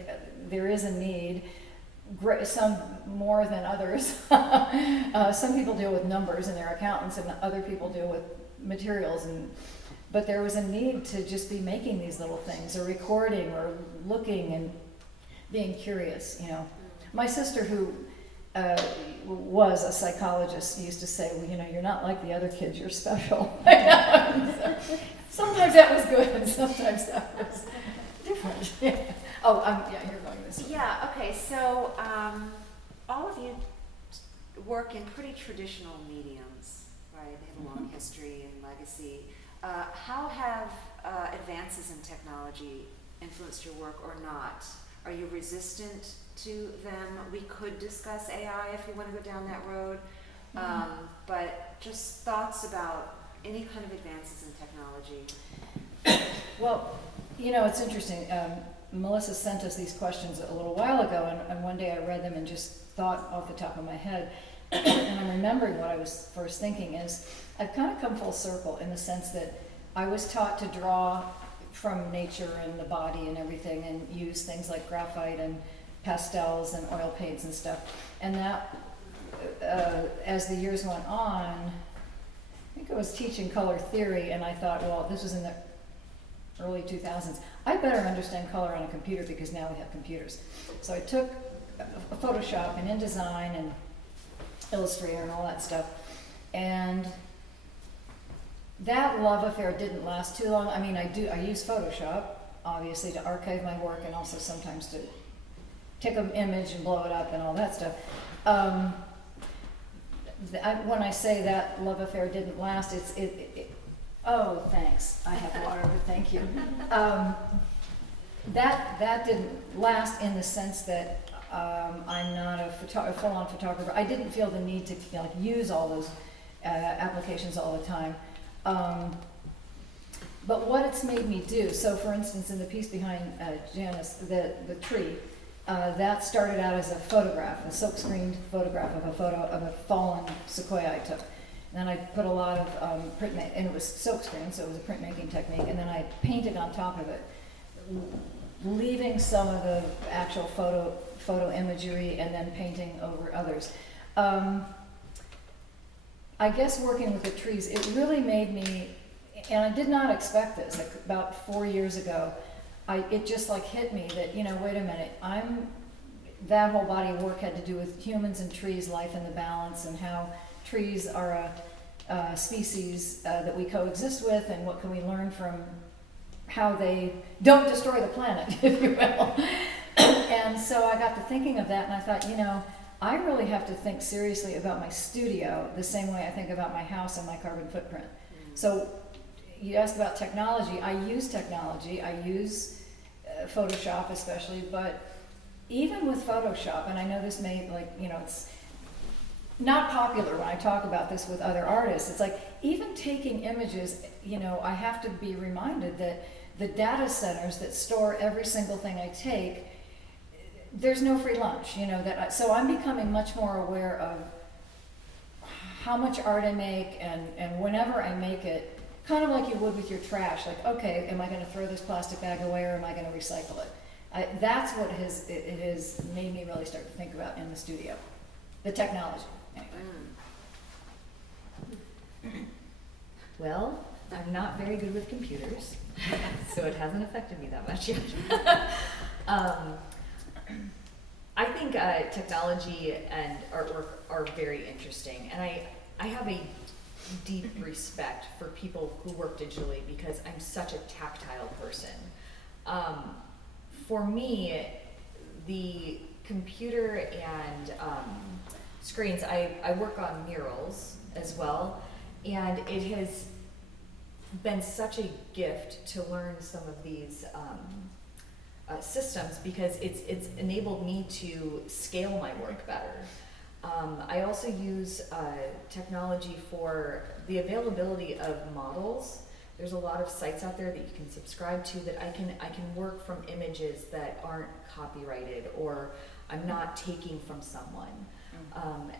there is a need, some more than others. Some people deal with numbers and they're accountants, and other people deal with materials, but there was a need to just be making these little things, or recording, or looking and being curious, you know. My sister, who was a psychologist, used to say, well, you know, you're not like the other kids, you're special. Sometimes that was good, and sometimes that was different. Yeah, you're going this way. Yeah, okay, so all of you work in pretty traditional mediums, right? They have a long history and legacy. How have advances in technology influenced your work or not? Are you resistant to them? We could discuss AI if you want to go down that road, but just thoughts about any kind of advances in technology. Well, you know, it's interesting. Melissa sent us these questions a little while ago, and one day I read them and just thought off the top of my head, and I'm remembering what I was first thinking is, I've kind of come full circle in the sense that I was taught to draw from nature and the body and everything, and use things like graphite and pastels and oil paints and stuff. And that, as the years went on, I think I was teaching color theory, and I thought, well, this was in the early 2000s. I better understand color on a computer because now we have computers. So I took Photoshop and InDesign and Illustrator and all that stuff, and that love affair didn't last too long. I mean, I use Photoshop, obviously, to archive my work, and also sometimes to take an image and blow it up and all that stuff. When I say that love affair didn't last, oh, thanks. I have water, but thank you. That didn't last in the sense that I'm not a full-on photographer. I didn't feel the need to use all those applications all the time. But what it's made me do, so for instance, in the piece behind Janis, the tree, that started out as a photograph, a silk-screened photograph of a fallen sequoia I took. And then I put a lot of and it was silk-screened, so it was a printmaking technique, and then I painted on top of it, leaving some of the actual photo imagery and then painting over others. I guess working with the trees, it really made me, and I did not expect this, like about 4 years ago, it just like hit me that, you know, wait a minute, that whole body of work had to do with humans and trees, life in the balance, and how trees are a species that we coexist with, and what can we learn from how they don't destroy the planet, if you will. And so I got to thinking of that, and I thought, you know, I really have to think seriously about my studio the same way I think about my house and my carbon footprint. So you asked about technology. I use technology. I use Photoshop especially, but even with Photoshop, and I know this may, like, you know, it's not popular when I talk about this with other artists. It's like, even taking images, you know, I have to be reminded that the data centers that store every single thing I take, there's no free lunch, you know, so I'm becoming much more aware of how much art I make, and whenever I make it, kind of like you would with your trash, like, okay, am I going to throw this plastic bag away, or am I going to recycle it? That's what it has made me really start to think about in the studio, the technology. Anyway. Well, I'm not very good with computers, so it hasn't affected me that much yet. I think technology and artwork are very interesting, and I have a deep respect for people who work digitally because I'm such a tactile person. For me, the computer and screens, I work on murals as well, and it has been such a gift to learn some of these systems because it's enabled me to scale my work better. I also use technology for the availability of models. There's a lot of sites out there that you can subscribe to that I can work from images that aren't copyrighted or I'm not taking from someone.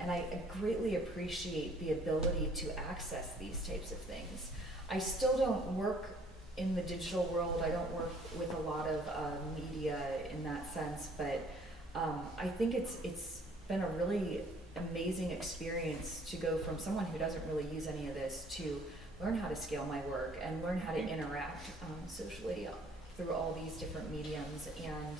And I greatly appreciate the ability to access these types of things. I still don't work in the digital world. I don't work with a lot of media in that sense, but I think it's been a really amazing experience to go from someone who doesn't really use any of this to learn how to scale my work and learn how to interact socially through all these different mediums. And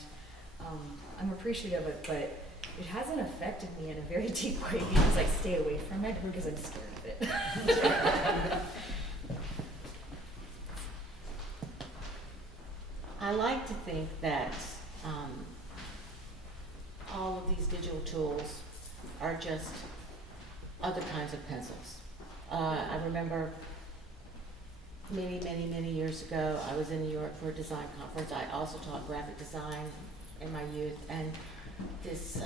I'm appreciative of it, but it hasn't affected me in a very deep way because I stay away from it because I'm scared of it. I like to think that all of these digital tools are just other kinds of pencils. I remember many years ago, I was in New York for a design conference. I also taught graphic design in my youth, and this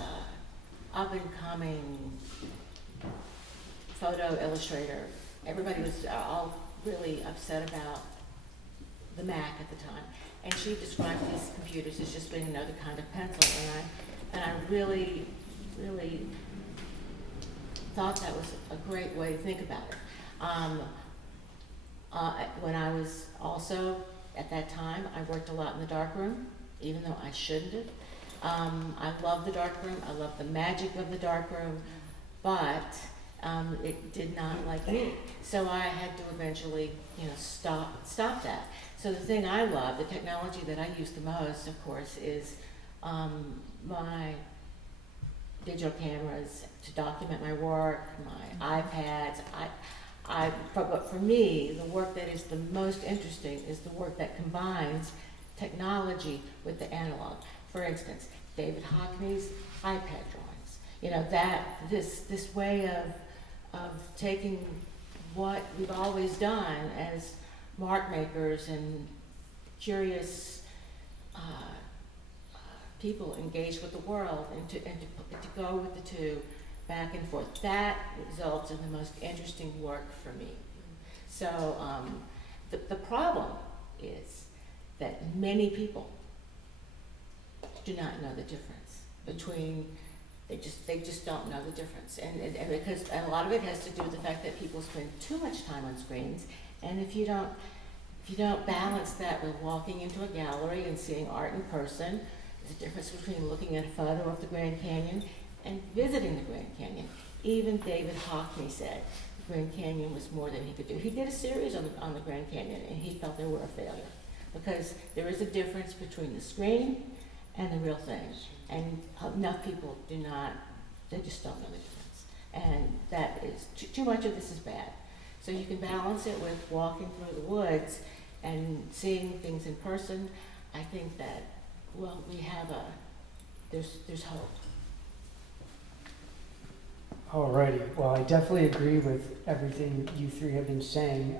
up-and-coming photo illustrator, everybody was all really upset about the Mac at the time, and she described these computers as just being another kind of pencil, and I really thought that was a great way to think about it. When I was also, at that time, I worked a lot in the darkroom, even though I shouldn't have. I love the darkroom, I love the magic of the darkroom, but it did not like me. So I had to eventually, stop that. So the thing I love, the technology that I use the most, of course, is my digital cameras to document my work, my iPads. But for me, the work that is the most interesting is the work that combines technology with the analog. For instance, David Hockney's iPad drawings. This way of taking what we've always done as mark makers and curious people engaged with the world, and to go with the two back and forth. That results in the most interesting work for me. So the problem is that many people do not know the difference between, they just don't know the difference. And because a lot of it has to do with the fact that people spend too much time on screens, and if you don't balance that with walking into a gallery and seeing art in person, there's a difference between looking at a photo of the Grand Canyon and visiting the Grand Canyon. Even David Hockney said the Grand Canyon was more than he could do. He did a series on the Grand Canyon, and he felt they were a failure because there is a difference between the screen and the real thing. And enough people they just don't know the difference. And that is, too much of this is bad. So you can balance it with walking through the woods and seeing things in person. I think that, there's hope. Alrighty, well, I definitely agree with everything you three have been saying.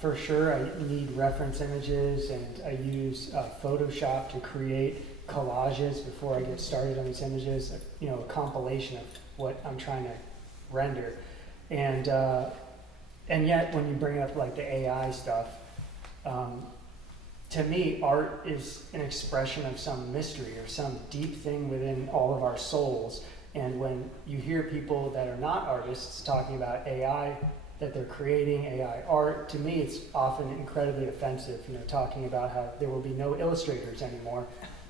For sure, I need reference images, and I use Photoshop to create collages before I get started on these images, a compilation of what I'm trying to render. And yet, when you bring up like the AI stuff, to me, art is an expression of some mystery or some deep thing within all of our souls. And when you hear people that are not artists talking about AI, that they're creating AI art, to me it's often incredibly offensive, talking about how there will be no illustrators anymore.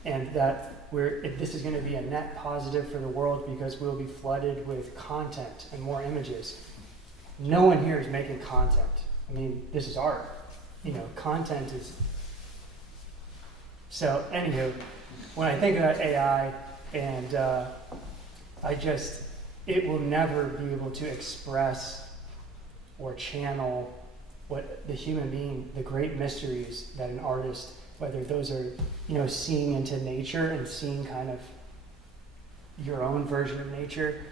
and that this is going to be a net positive for the world because we'll be flooded with content and more images. No one here is making content. I mean, this is art. Content is. So, anywho, when I think about AI, and it will never be able to express or channel what the human being, the great mysteries that an artist, whether those are, seeing into nature and seeing kind of your own version of nature,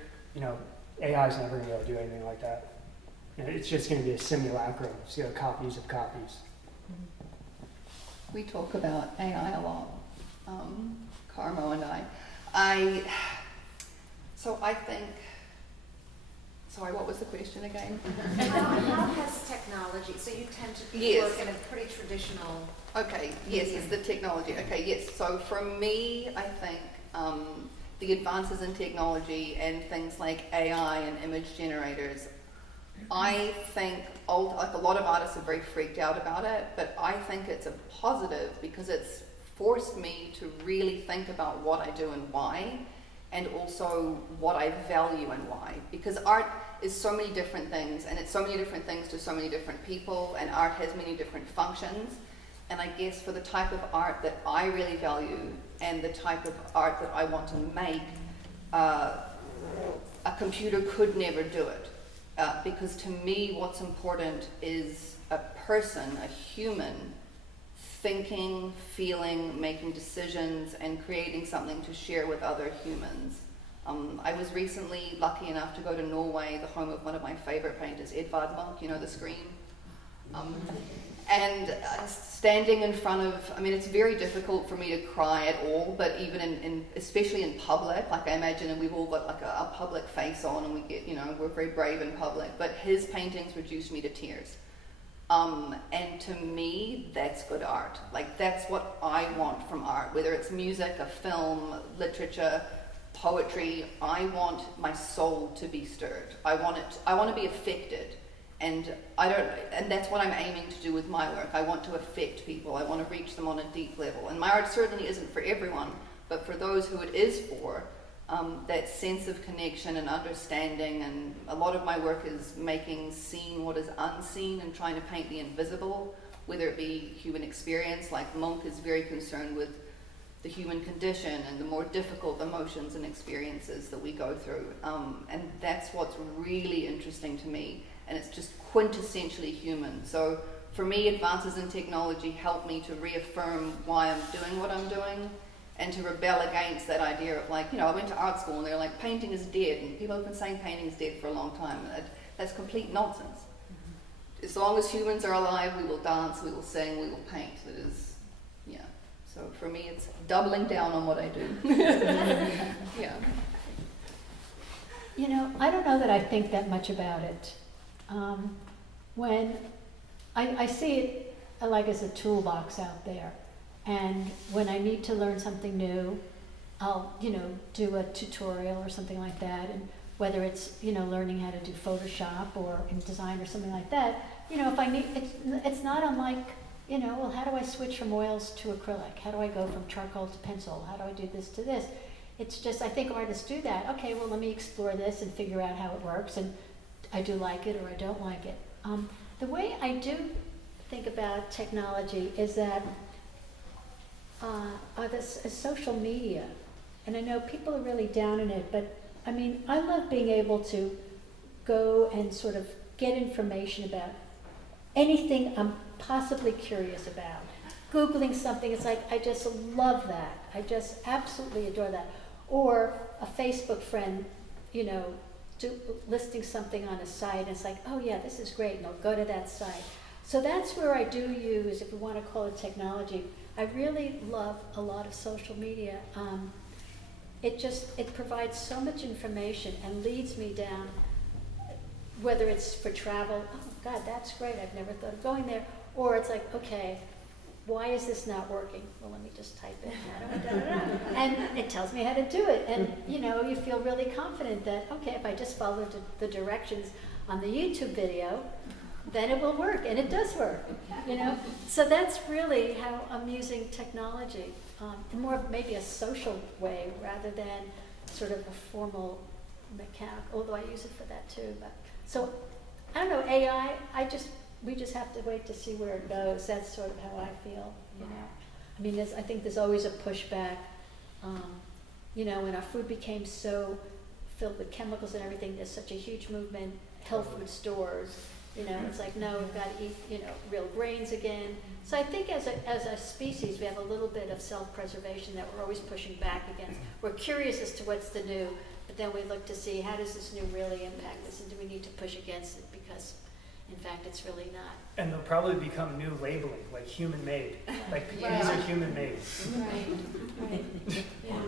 AI is never going to be able to do anything like that. It's just going to be a simulacrum, copies of copies. We talk about AI a lot, Carmo and I. I think, sorry, what was the question again? How has technology, so you tend to work in a pretty traditional... Okay, yes, it's the technology. Okay, yes. So for me, I think the advances in technology and things like AI and image generators, I think a lot of artists are very freaked out about it, but I think it's a positive because it's forced me to really think about what I do and why, and also what I value and why. Because art is so many different things, and it's so many different things to so many different people, and art has many different functions. And I guess for the type of art that I really value and the type of art that I want to make, a computer could never do it. Because to me, what's important is a person, a human, thinking, feeling, making decisions, and creating something to share with other humans. I was recently lucky enough to go to Norway, the home of one of my favorite painters, Edvard Munch, the Scream. And standing in front of, it's very difficult for me to cry at all, but even especially in public, like I imagine, and we've all got like a public face on and we get, we're very brave in public, but his paintings reduced me to tears. And to me, that's good art. Like that's what I want from art, whether it's music, a film, literature, poetry. I want my soul to be stirred. I want to be affected. And that's what I'm aiming to do with my work. I want to affect people. I want to reach them on a deep level. And my art certainly isn't for everyone, but for those who it is for, that sense of connection and understanding. And a lot of my work is making seen what is unseen and trying to paint the invisible, whether it be human experience, like Munch is very concerned with the human condition and the more difficult emotions and experiences that we go through. And that's what's really interesting to me. And it's just quintessentially human. So for me, advances in technology help me to reaffirm why I'm doing what I'm doing and to rebel against that idea of I went to art school and they're like, painting is dead. And people have been saying painting is dead for a long time. That's complete nonsense. Mm-hmm. As long as humans are alive, we will dance, we will sing, we will paint. It is, yeah. So for me, it's doubling down on what I do. Yeah. I don't know that I think that much about it. When I see it like as a toolbox out there, and when I need to learn something new, I'll do a tutorial or something like that, and whether it's learning how to do Photoshop or InDesign or something like that, if I need, it's not unlike well, how do I switch from oils to acrylic? How do I go from charcoal to pencil? How do I do this to this? It's just, I think artists do that. Okay, well, let me explore this and figure out how it works, and I do like it or I don't like it. The way I do think about technology is that this social media, and I know people are really down in it, but I love being able to go and sort of get information about anything I'm possibly curious about. Googling something, it's like, I just love that. I just absolutely adore that. Or a Facebook friend, listing something on a site, and it's like, oh yeah, this is great, and I'll go to that site. So that's where I do use, if we want to call it technology, I really love a lot of social media. It provides so much information and leads me down, whether it's for travel, oh God, that's great, I've never thought of going there, or it's like, okay, why is this not working? Well, let me just type in, and it tells me how to do it. And you feel really confident that, okay, if I just follow the directions on the YouTube video, then it will work, and it does work, So that's really how I'm using technology. in more of maybe a social way rather than sort of a formal mechanic, although I use it for that too. But so I don't know, AI, we just have to wait to see where it goes. That's sort of how I feel, you know. I mean, I think there's always a pushback. You know, when our food became so filled with chemicals and everything, there's such a huge movement, health food stores, you know, it's like, no, we've got to eat, you know, real grains again. So I think as a species, we have a little bit of self-preservation that we're always pushing back against. We're curious as to what's the new, but then we look to see how does this new really impact us, and do we need to push against it, because in fact it's really not. And they'll probably become new labeling, like human made. Like these are human made. Right, right. Yeah.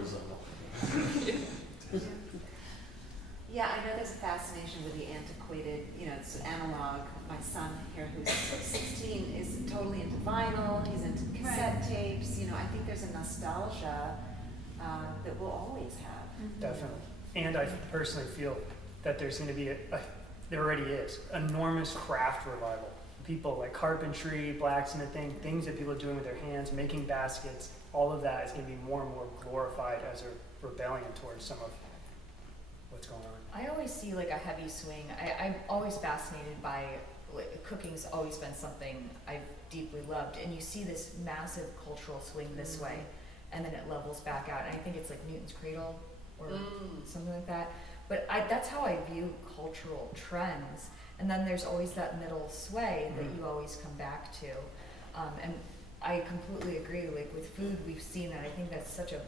Yeah, I know there's a fascination with the antiquated, you know, it's analog. My son here, who's 16, is totally into vinyl, he's into cassette tapes. You know, I think there's a nostalgia that we'll always have. Mm-hmm. Definitely. And I personally feel that there's going to be there already is, enormous craft revival. People like carpentry, blacksmithing, things that people are doing with their hands, making baskets, all of that is going to be more and more glorified as a rebellion towards some of what's going on. I always see like a heavy swing. I'm always fascinated by, like, cooking's always been something I've deeply loved, and you see this massive cultural swing this way, and then it levels back out. And I think it's like Newton's cradle or something like that. But that's how I view cultural trends. And then there's always that middle sway that you always come back to. And I completely agree. Like with food, we've seen that. I think that's such a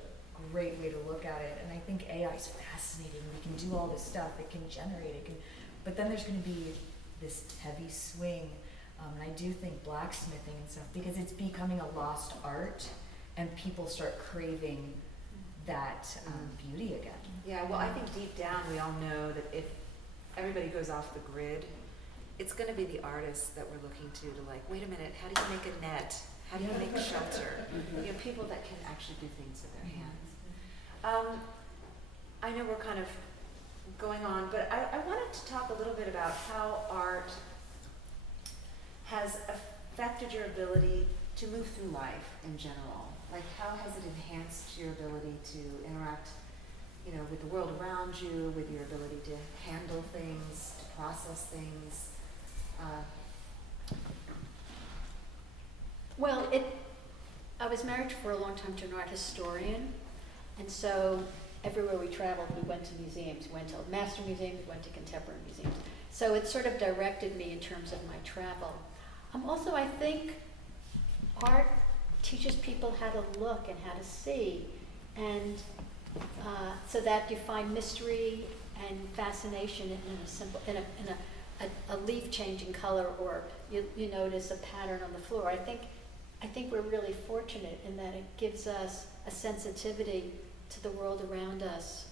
great way to look at it. And I think AI is fascinating. We can do all this stuff. It can generate. But then there's going to be this heavy swing. And I do think blacksmithing and stuff, because it's becoming a lost art, and people start craving that beauty again. Yeah, well, I think deep down we all know that if everybody goes off the grid, it's going to be the artists that we're looking to like, wait a minute, how do you make a net? How do you make a shelter? You know, people that can actually do things with their hands. I know we're kind of going on, but I wanted to talk a little bit about how art has affected your ability to move through life in general. Like, how has it enhanced your ability to interact, you know, with the world around you, with your ability to handle things, to process things? Well, I was married for a long time to an art historian, and so everywhere we traveled, we went to museums. We went to master museums, we went to contemporary museums. So it sort of directed me in terms of my travel. Also, I think art teaches people how to look and how to see, and so that you find mystery and fascination in a leaf changing color, or you notice a pattern on the floor. I think we're really fortunate in that it gives us a sensitivity to the world around us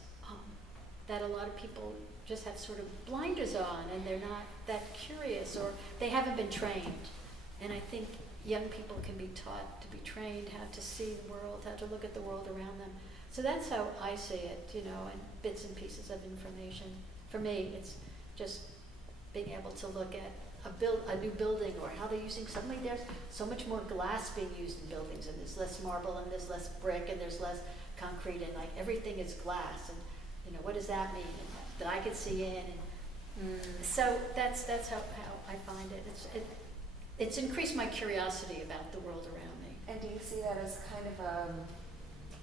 that a lot of people just have sort of blinders on, and they're not that curious, or they haven't been trained. And I think young people can be taught to be trained how to see the world, how to look at the world around them. So that's how I see it, you know, and bits and pieces of information. For me, it's just being able to look at a new building, or how they're using, suddenly there's so much more glass being used in buildings, and there's less marble, and there's less brick, and there's less concrete, and like everything is glass, and you know, what does that mean? And that I could see in, and so that's how I find it. It's increased my curiosity about the world around me. And do you see that as kind of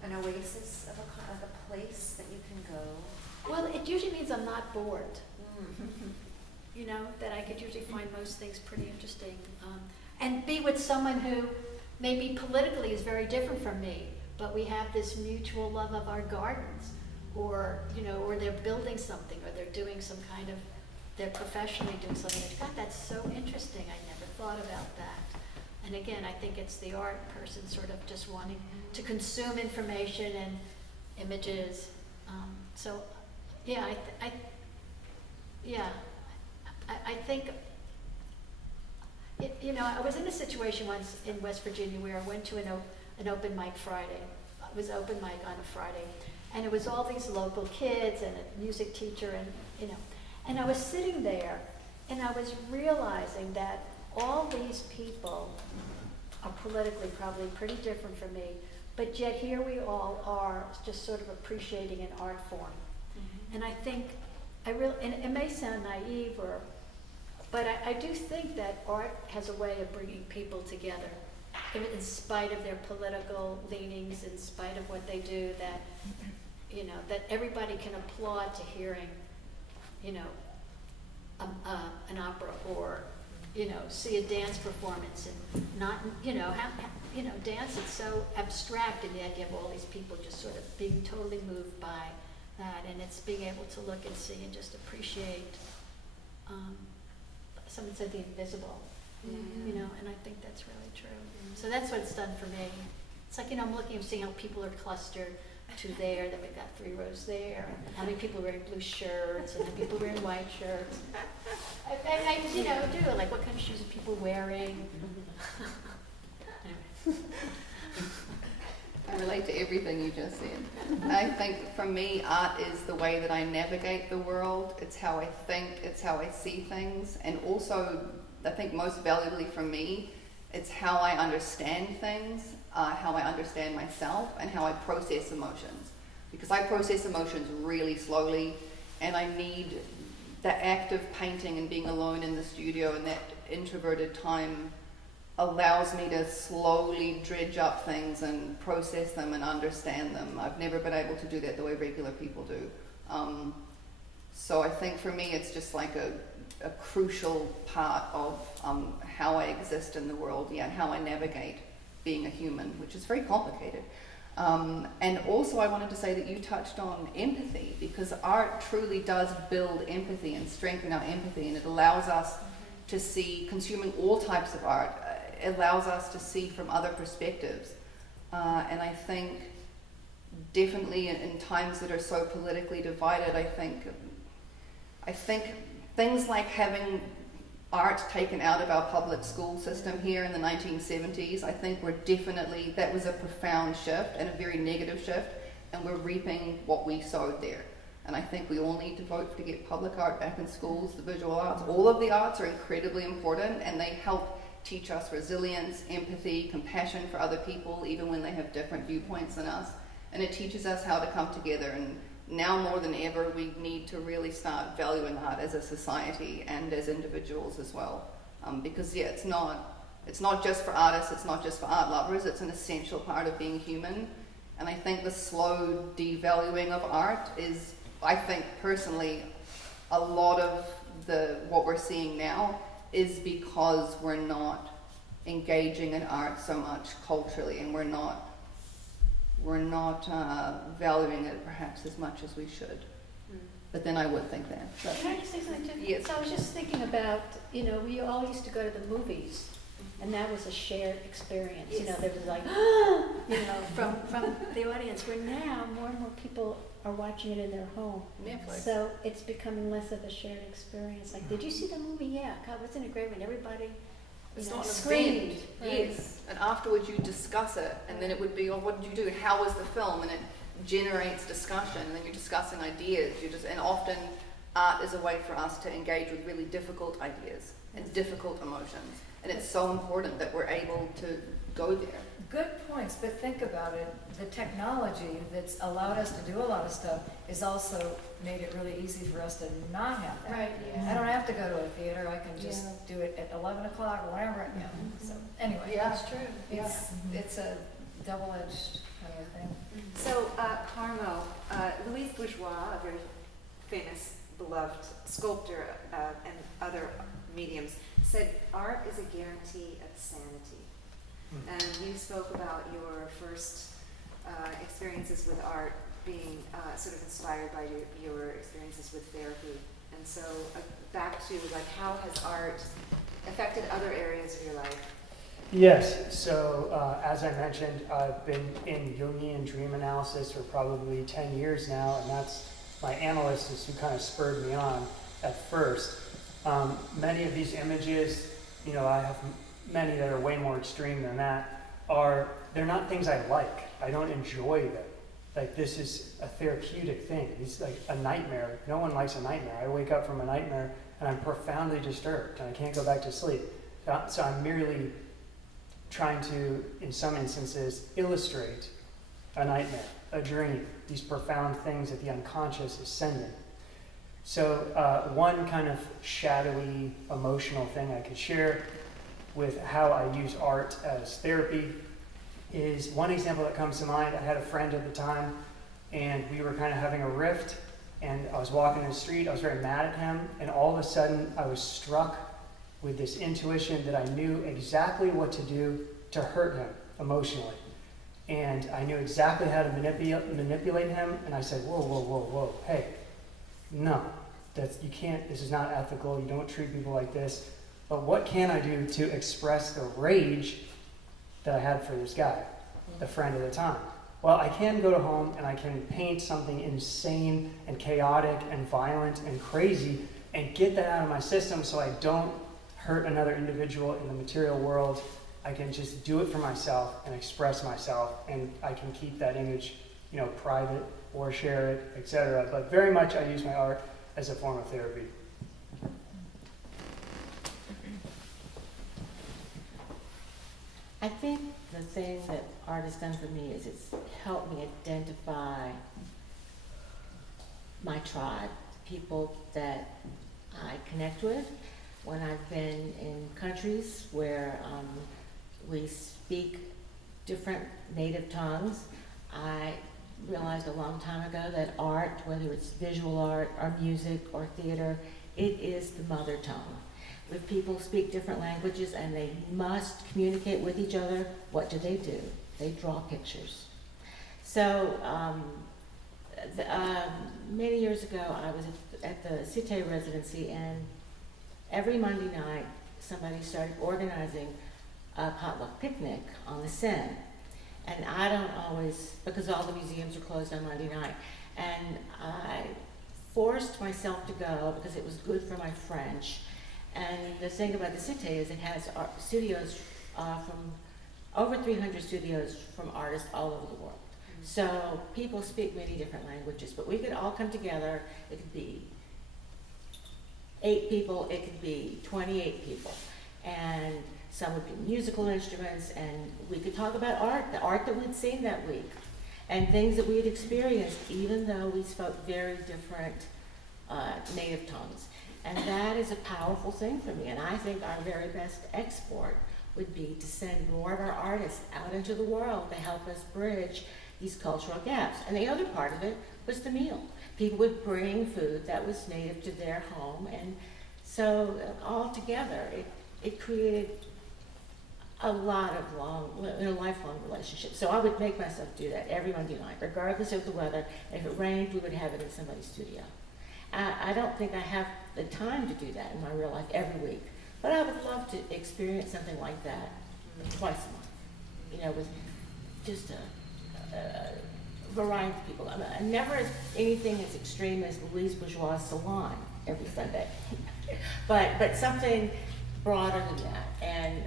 an oasis of a place that you can go? Well, it usually means I'm not bored. You know, that I could usually find most things pretty interesting. And be with someone who maybe politically is very different from me, but we have this mutual love of our gardens, or, you know, or they're building something, or they're doing some kind of, they're professionally doing something. God, that's so interesting. I never thought about that. And again, I think it's the art person sort of just wanting to consume information and images. So, yeah, I think, you know, I was in a situation once in West Virginia where I went to an open mic Friday. It was open mic on a Friday, and it was all these local kids and a music teacher, and you know, and I was sitting there, and I was realizing that all these people are politically probably pretty different from me, but yet here we all are just sort of appreciating an art form. And I think, and it may sound naive, but I do think that art has a way of bringing people together, in spite of their political leanings, in spite of what they do, that, you know, that everybody can applaud to hearing, you know, an opera, or, you know, see a dance performance, and not, you know, dance is so abstract, and yet you have all these people just sort of being totally moved by that, and it's being able to look and see and just appreciate, someone said the invisible, you know, and I think that's really true. So that's what it's done for me. It's like, you know, I'm looking and seeing how people are clustered to there, then we've got 3 rows there, and how many people are wearing blue shirts, and how many people are wearing white shirts. I you know, do, like, what kind of shoes are people wearing? Anyway. I relate to everything you just said. I think for me, art is the way that I navigate the world. It's how I think, it's how I see things, and also, I think most valuably for me, it's how I understand things, how I understand myself, and how I process emotions. Because I process emotions really slowly, and I need the act of painting and being alone in the studio, and that introverted time allows me to slowly dredge up things and process them and understand them. I've never been able to do that the way regular people do. So I think for me it's just like a crucial part of how I exist in the world, and how I navigate being a human, which is very complicated. And also I wanted to say that you touched on empathy, because art truly does build empathy and strengthen our empathy, and it allows us to see, consuming all types of art, allows us to see from other perspectives. And I think definitely in times that are so politically divided, I think things like having art taken out of our public school system here in the 1970s, I think that was a profound shift and a very negative shift, and we're reaping what we sowed there. And I think we all need to vote to get public art back in schools, the visual arts. All of the arts are incredibly important, and they help teach us resilience, empathy, compassion for other people, even when they have different viewpoints than us. And it teaches us how to come together. And now more than ever, we need to really start valuing art as a society and as individuals as well. Because it's not just for artists, it's not just for art lovers, it's an essential part of being human. And I think the slow devaluing of art is, I think personally, a lot of what we're seeing now is because we're not engaging in art so much culturally, and we're not valuing it perhaps as much as we should. But then I would think that. But Can I just say something too? Yes. So I was just thinking about, you know, we all used to go to the movies, and that was a shared experience. You know, there was like, you know, from the audience. Where now more and more people are watching it in their home. Netflix. So it's becoming less of a shared experience. Like, did you see the movie? Yeah. God, wasn't it great when everybody, It's you know, not an screamed? event, Right. yes. And afterwards you discuss it, and then it would be, oh, what did you do? How was the film? And it generates discussion, and then you're discussing ideas. And often art is a way for us to engage with really difficult ideas and difficult emotions. And it's so important that we're able to go there. Good points, but think about it. The technology that's allowed us to do a lot of stuff is also made it really easy for us to not have that. Right. I don't have to go to a theater. I can just do it at 11 o'clock or whatever. You know. So anyway, That's true. it's a double-edged kind of thing. So, Carmo, Louise Bourgeois, a very famous, beloved sculptor and other mediums, said art is a guarantee of sanity. And you spoke about your first experiences with art being sort of inspired by your experiences with therapy. And so back to, like, how has art affected other areas of your life? Yes, so as I mentioned, I've been in Jungian dream analysis for probably 10 years now, and that's my analyst is who kind of spurred me on at first. Many of these images, you know, I have many that are way more extreme than that, they're not things I like. I don't enjoy them. Like, this is a therapeutic thing. It's like a nightmare. No one likes a nightmare. I wake up from a nightmare and I'm profoundly disturbed and I can't go back to sleep. So I'm merely trying to, in some instances, illustrate a nightmare, a dream, these profound things that the unconscious is sending. So one kind of shadowy, emotional thing I could share with how I use art as therapy is one example that comes to mind. I had a friend at the time, and we were kind of having a rift, and I was walking in the street. I was very mad at him, and all of a sudden I was struck with this intuition that I knew exactly what to do to hurt him emotionally. And I knew exactly how to manipulate him, and I said, whoa, whoa, whoa, whoa, hey, no, you can't, this is not ethical, you don't treat people like this. But what can I do to express the rage that I had for this guy, the friend at the time? Well, I can go to home and I can paint something insane and chaotic and violent and crazy and get that out of my system so I don't hurt another individual in the material world. I can just do it for myself and express myself, and I can keep that image, private or share it, etc. But very much I use my art as a form of therapy. I think the thing that art has done for me is it's helped me identify my tribe, people that I connect with. When I've been in countries where we speak different native tongues, I realized a long time ago that art, whether it's visual art or music or theater, it is the mother tongue. If people speak different languages and they must communicate with each other, what do? They draw pictures. So many years ago, I was at the Cité residency, and every Monday night, somebody started organizing a potluck picnic on the Seine. And I don't always, because all the museums are closed on Monday night, and I forced myself to go because it was good for my French. And the thing about the Cité is it has studios from over 300 studios from artists all over the world. So people speak many different languages, but we could all come together. It could be 8 people, it could be 28 people. And some would be musical instruments, and we could talk about art, the art that we'd seen that week, and things that we had experienced, even though we spoke very different native tongues. And that is a powerful thing for me. And I think our very best export would be to send more of our artists out into the world to help us bridge these cultural gaps. And the other part of it was the meal. People would bring food that was native to their home. And so all together, it created a lot of lifelong relationships. So I would make myself do that every Monday night, regardless of the weather. If it rained, we would have it in somebody's studio. I don't think I have the time to do that in my real life every week, but I would love to experience something like that twice a month, with just a variety of people. I mean, never anything as extreme as Louise Bourgeois' salon every Sunday, but something broader than that and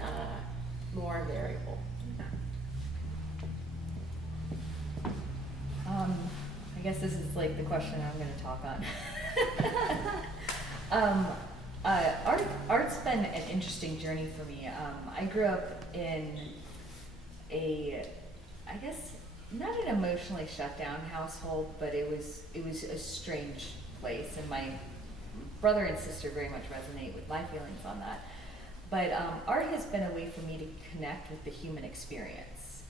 more variable. I guess this is like the question I'm going to talk on. Art's been an interesting journey for me. I grew up in I guess, not an emotionally shut down household, but it was a strange place, and my brother and sister very much resonate with my feelings on that. But art has been a way for me to connect with the human experience,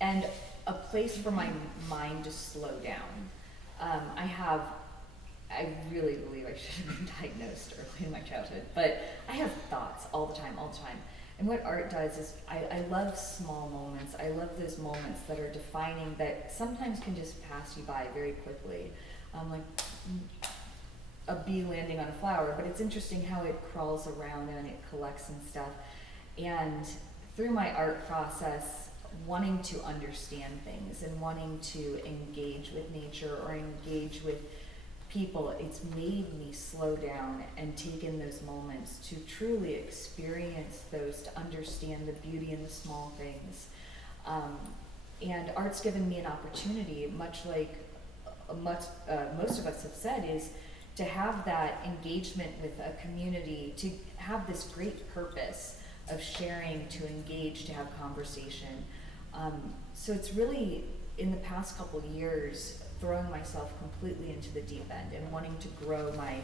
and a place for my mind to slow down. I really believe I should have been diagnosed early in my childhood, but I have thoughts all the time. And what art does is, I love small moments. I love those moments that are defining, that sometimes can just pass you by very quickly. Like a bee landing on a flower, but it's interesting how it crawls around and it collects and stuff. And through my art process, wanting to understand things and wanting to engage with nature or engage with people, it's made me slow down and take in those moments to truly experience those, to understand the beauty in the small things. And art's given me an opportunity, much like most of us have said, is to have that engagement with a community, to have this great purpose of sharing, to engage, to have conversation. So it's really, in the past couple years, throwing myself completely into the deep end and wanting to grow my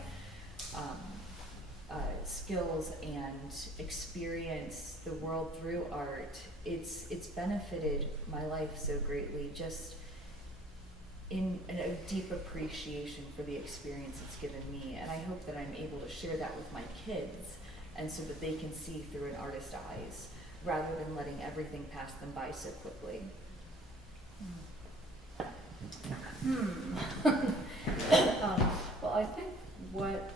skills and experience the world through art. It's benefited my life so greatly, just in a deep appreciation for the experience it's given me. And I hope that I'm able to share that with my kids, and so that they can see through an artist's eyes, rather than letting everything pass them by so quickly. Well, I think what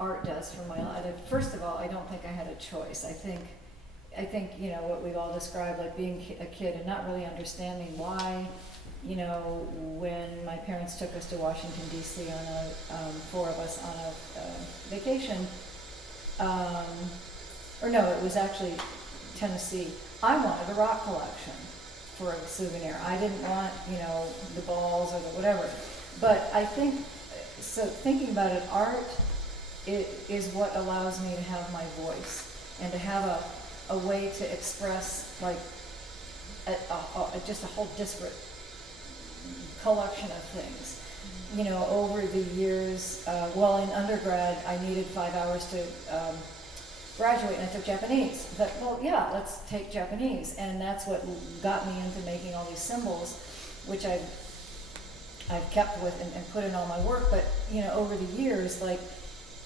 art does for my life, first of all, I don't think I had a choice. I think, you know, what we've all described, like being a kid and not really understanding why, you know, when my parents took us to Washington, D.C. on a, 4 of us on a vacation, or no, it was actually Tennessee. I wanted a rock collection for a souvenir. I didn't want, you know, the balls or the whatever. But I think, so thinking about it, art is what allows me to have my voice and to have a way to express, like, just a whole disparate collection of things. You know, over the years, well, in undergrad, I needed 5 hours to graduate, and I took Japanese. But, well, yeah, let's take Japanese. And that's what got me into making all these symbols, which I've kept with and put in all my work. But, you know, over the years, like,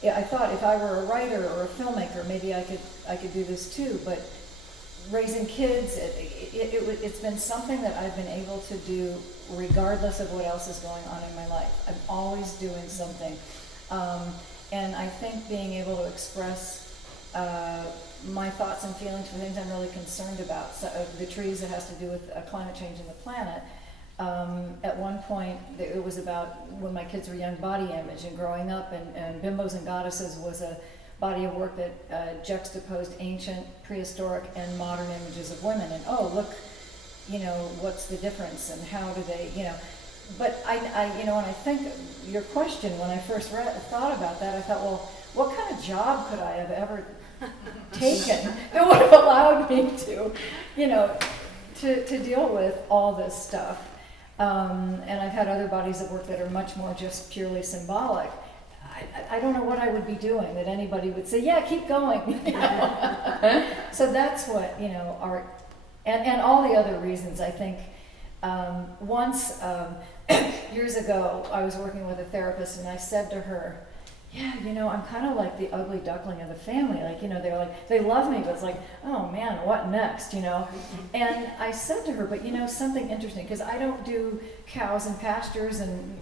I thought if I were a writer or a filmmaker, maybe I could do this too. But raising kids, it's been something that I've been able to do regardless of what else is going on in my life. I'm always doing something. And I think being able to express my thoughts and feelings for things I'm really concerned about. So, the trees, it has to do with climate change in the planet. At one point, it was about when my kids were young, body image, and growing up, and Bimbos and Goddesses was a body of work that juxtaposed ancient, prehistoric, and modern images of women. And oh, look, you know, what's the difference, and how do they, you know. But I you know, and I think your question, when I first thought about that, I thought, well, what kind of job could I have ever taken that would have allowed me to, you know, to deal with all this stuff. And I've had other bodies of work that are much more just purely symbolic. I don't know what I would be doing that anybody would say, yeah, keep going. So that's what, you know, art, and all the other reasons. I think once, years ago, I was working with a therapist, and I said to her, yeah, you know, I'm kind of like the ugly duckling of the family. Like, you know, they're like, they love me, but it's like, oh man, what next, you know? And I said to her, but you know, something interesting, because I don't do cows and pastures, and,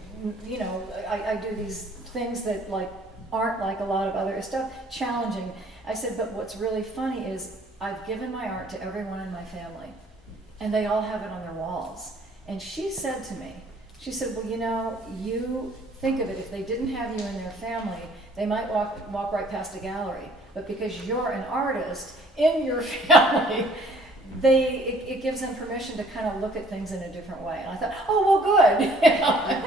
you know, I do these things that, like, aren't like a lot of other stuff, challenging. I said, but what's really funny is I've given my art to everyone in my family, and they all have it on their walls. And she said to me, she said, well, you know, you think of it, if they didn't have you in their family, they might walk right past a gallery. But because you're an artist in your family, it gives them permission to kind of look at things in a different way. And I thought, oh, well, good. You know,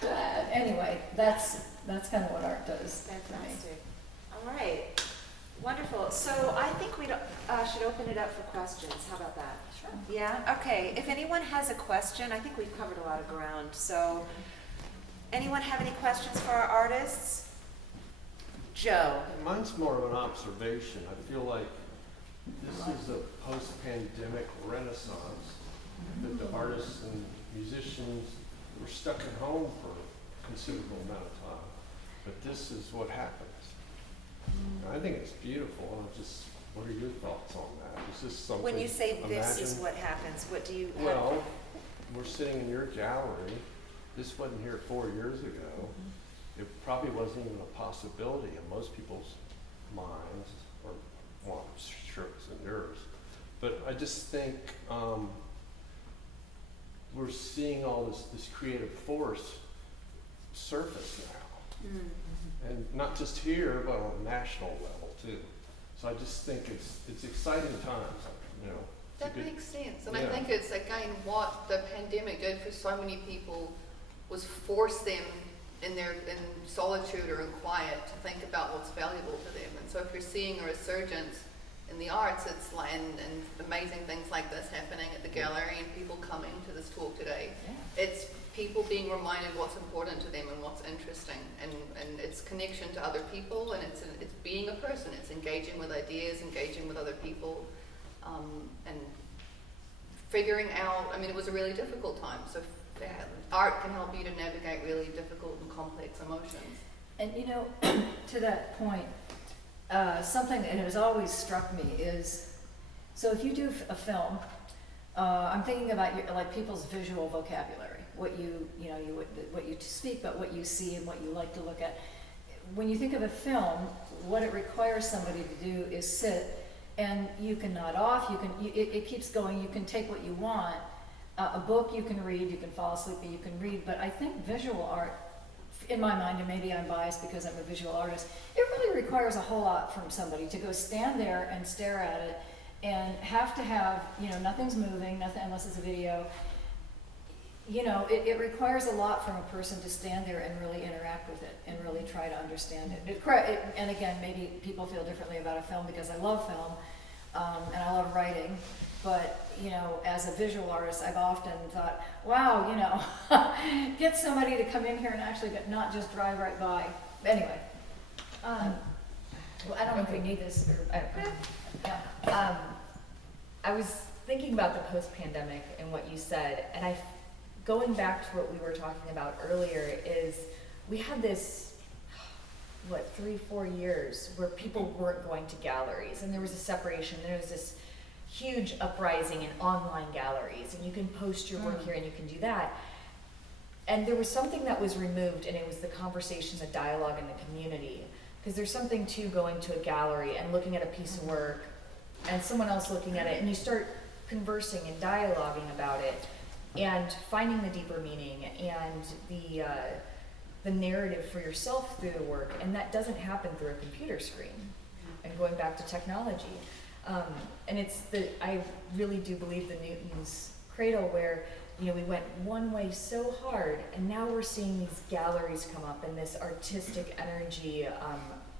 glad. Anyway, that's kind of what art does for me. Fantastic. All right. Wonderful. So I think we should open it up for questions. How about that? Sure. Yeah? Okay. If anyone has a question, I think we've covered a lot of ground. So anyone have any questions for our artists? Joe. Mine's more of an observation. I feel like this is a post-pandemic renaissance, that the artists and musicians were stuck at home for a considerable amount of time. But this is what happens. I think it's beautiful. What are your thoughts on that? Is this something? When you say this is imagine- what happens, what do you? Well, we're sitting in your gallery. This wasn't here 4 years ago. It probably wasn't even a possibility in most people's minds, or, well, I'm sure it's in yours. But I just think we're seeing all this creative force surface now. And not just here, but on a national level too. So I just think it's exciting times, you know. That makes sense. And I Yeah. think it's, again, what the pandemic did for so many people was force them in solitude or in quiet to think about what's valuable to them. And so if you're seeing a resurgence in the arts, it's like, and amazing things like this happening at the gallery and people coming to this talk today. Yeah. It's people being reminded what's important to them and what's interesting, and it's connection to other people, and it's being a person. It's engaging with ideas, engaging with other people, and figuring out. I mean, it was a really difficult time, so art can help you to navigate really difficult and complex emotions. And you know, to that point, something that has always struck me is, so if you do a film, I'm thinking about like people's visual vocabulary, what what you speak, but what you see and what you like to look at. When you think of a film, what it requires somebody to do is sit, and you can nod off. It keeps going. You can take what you want. A book you can read. You can fall asleep, but you can read. But I think visual art, in my mind, and maybe I'm biased because I'm a visual artist, it really requires a whole lot from somebody to go stand there and stare at it and have to have, nothing's moving, nothing unless it's a video. It requires a lot from a person to stand there and really interact with it and really try to understand it. And again, maybe people feel differently about a film because I love film and I love writing. But, as a visual artist, I've often thought, wow, get somebody to come in here and actually not just drive right by. Anyway, well, I don't know if we need this or, yeah. I was thinking about the post-pandemic and what you said, and going back to what we were talking about earlier is we had this, 3-4 years where people weren't going to galleries, and there was a separation. There was this huge uprising in online galleries, and you can post your work here and you can do that. And there was something that was removed, and it was the conversation, the dialogue, and the community. Because there's something to going to a gallery and looking at a piece of work and someone else looking at it, and you start conversing and dialoguing about it and finding the deeper meaning and the narrative for yourself through the work. And that doesn't happen through a computer screen. And going back to technology. And I really do believe the Newton's cradle where, we went one way so hard, and now we're seeing these galleries come up and this artistic energy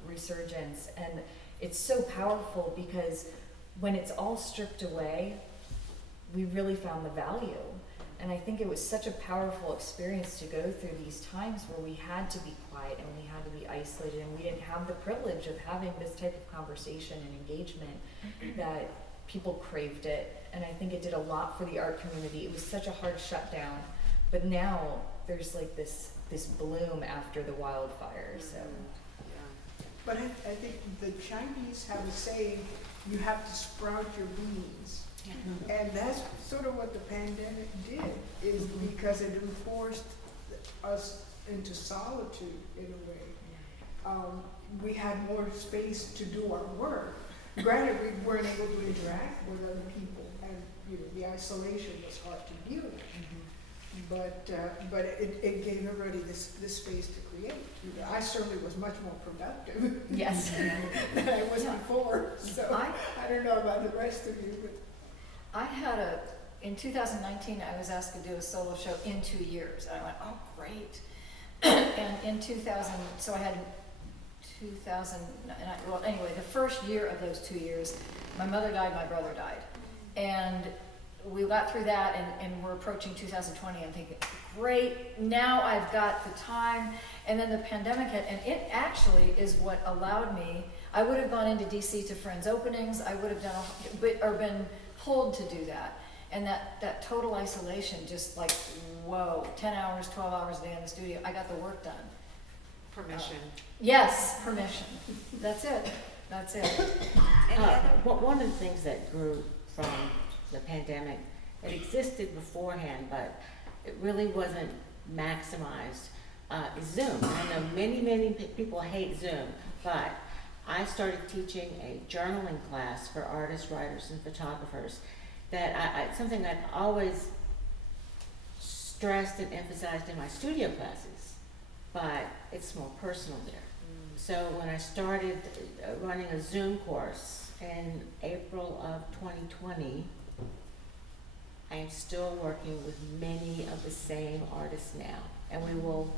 resurgence. And it's so powerful because when it's all stripped away, we really found the value. And I think it was such a powerful experience to go through these times where we had to be quiet and we had to be isolated, and we didn't have the privilege of having this type of conversation and engagement that people craved it. And I think it did a lot for the art community. It was such a hard shutdown, but now there's like this bloom after the wildfire. So, but I think the Chinese have a saying, you have to sprout your beans. And that's sort of what the pandemic did, is because it enforced us into solitude in a way. We had more space to do our work. Granted, we weren't able to interact with other people, and the isolation was hard to deal with. But it gave everybody this space to create. I certainly was much more productive. yes. than I was before. So I don't know about the rest of you, but. I had in 2019, I was asked to do a solo show in 2 years. And I went, oh, great. And in 2000, so I had 2000, well, anyway, the first year of those 2 years, my mother died, my brother died. And we got through that, and we're approaching 2020. I'm thinking, great, now I've got the time. And then the pandemic hit, and it actually is what allowed me, I would have gone into DC to friends' openings, I would have done, been pulled to do that. And that total isolation, just like, whoa, 10 hours, 12 hours a day in the studio, I got the work done. Permission. Yes, permission. That's it. One of the things that grew from the pandemic, it existed beforehand, but it really wasn't maximized, is Zoom. I know many people hate Zoom, but I started teaching a journaling class for artists, writers, and photographers. That something I've always stressed and emphasized in my studio classes, but it's more personal there. So when I started running a Zoom course in April of 2020, I am still working with many of the same artists now, and we will,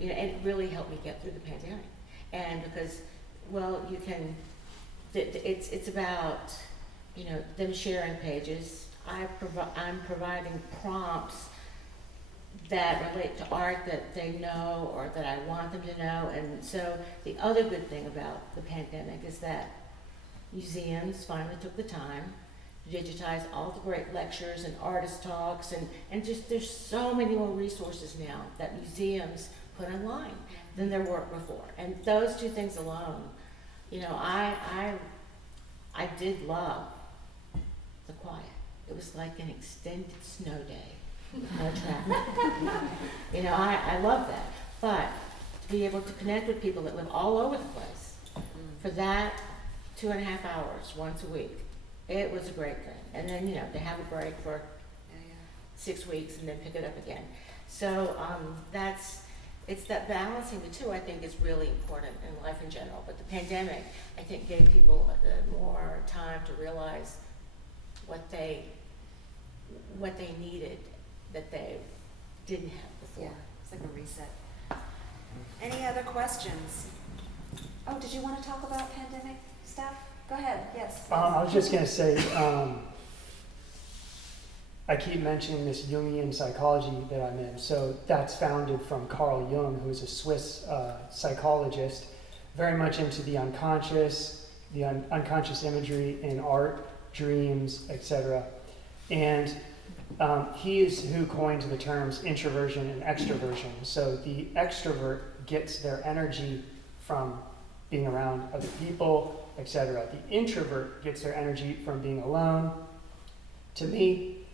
and it really helped me get through the pandemic. And because, well, you can it's about, you know, them sharing pages. I'm providing prompts that relate to art that they know or that I want them to know. And so the other good thing about the pandemic is that museums finally took the time to digitize all the great lectures and artist talks, and just there's so many more resources now that museums put online than there were before. And those two things alone, you know, I did love the quiet. It was like an extended snow day. No traffic. You know, I love that. But to be able to connect with people that live all over the place for that 2.5 hours once a week, it was a great thing. And then, you know, to have a break for 6 weeks and then pick it up again. So it's that balancing the two, I think, is really important in life in general. But the pandemic, I think, gave people more time to realize what they needed that they didn't have before. Yeah, it's like a reset. Any other questions? Oh, did you want to talk about pandemic stuff? Go ahead, yes. I was just going to say, I keep mentioning this Jungian psychology that I'm in. So that's founded from Carl Jung, who is a Swiss psychologist, very much into the unconscious imagery in art, dreams, etc. And he is who coined the terms introversion and extroversion. So the extrovert gets their energy from being around other people, etc. The introvert gets their energy from being alone. To me,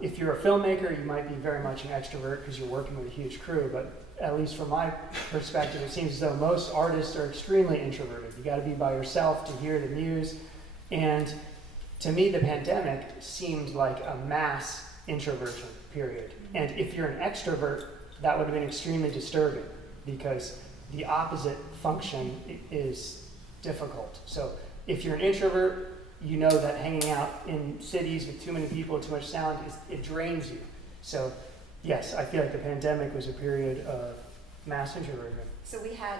if you're a filmmaker, you might be very much an extrovert because you're working with a huge crew, but at least from my perspective, it seems as though most artists are extremely introverted. You got to be by yourself to hear the muse. And to me, the pandemic seemed like a mass introversion period. And if you're an extrovert, that would have been extremely disturbing because the opposite function is difficult. So if you're an introvert, you know that hanging out in cities with too many people, too much sound, it drains you. So yes, I feel like the pandemic was a period of mass introversion. So we had,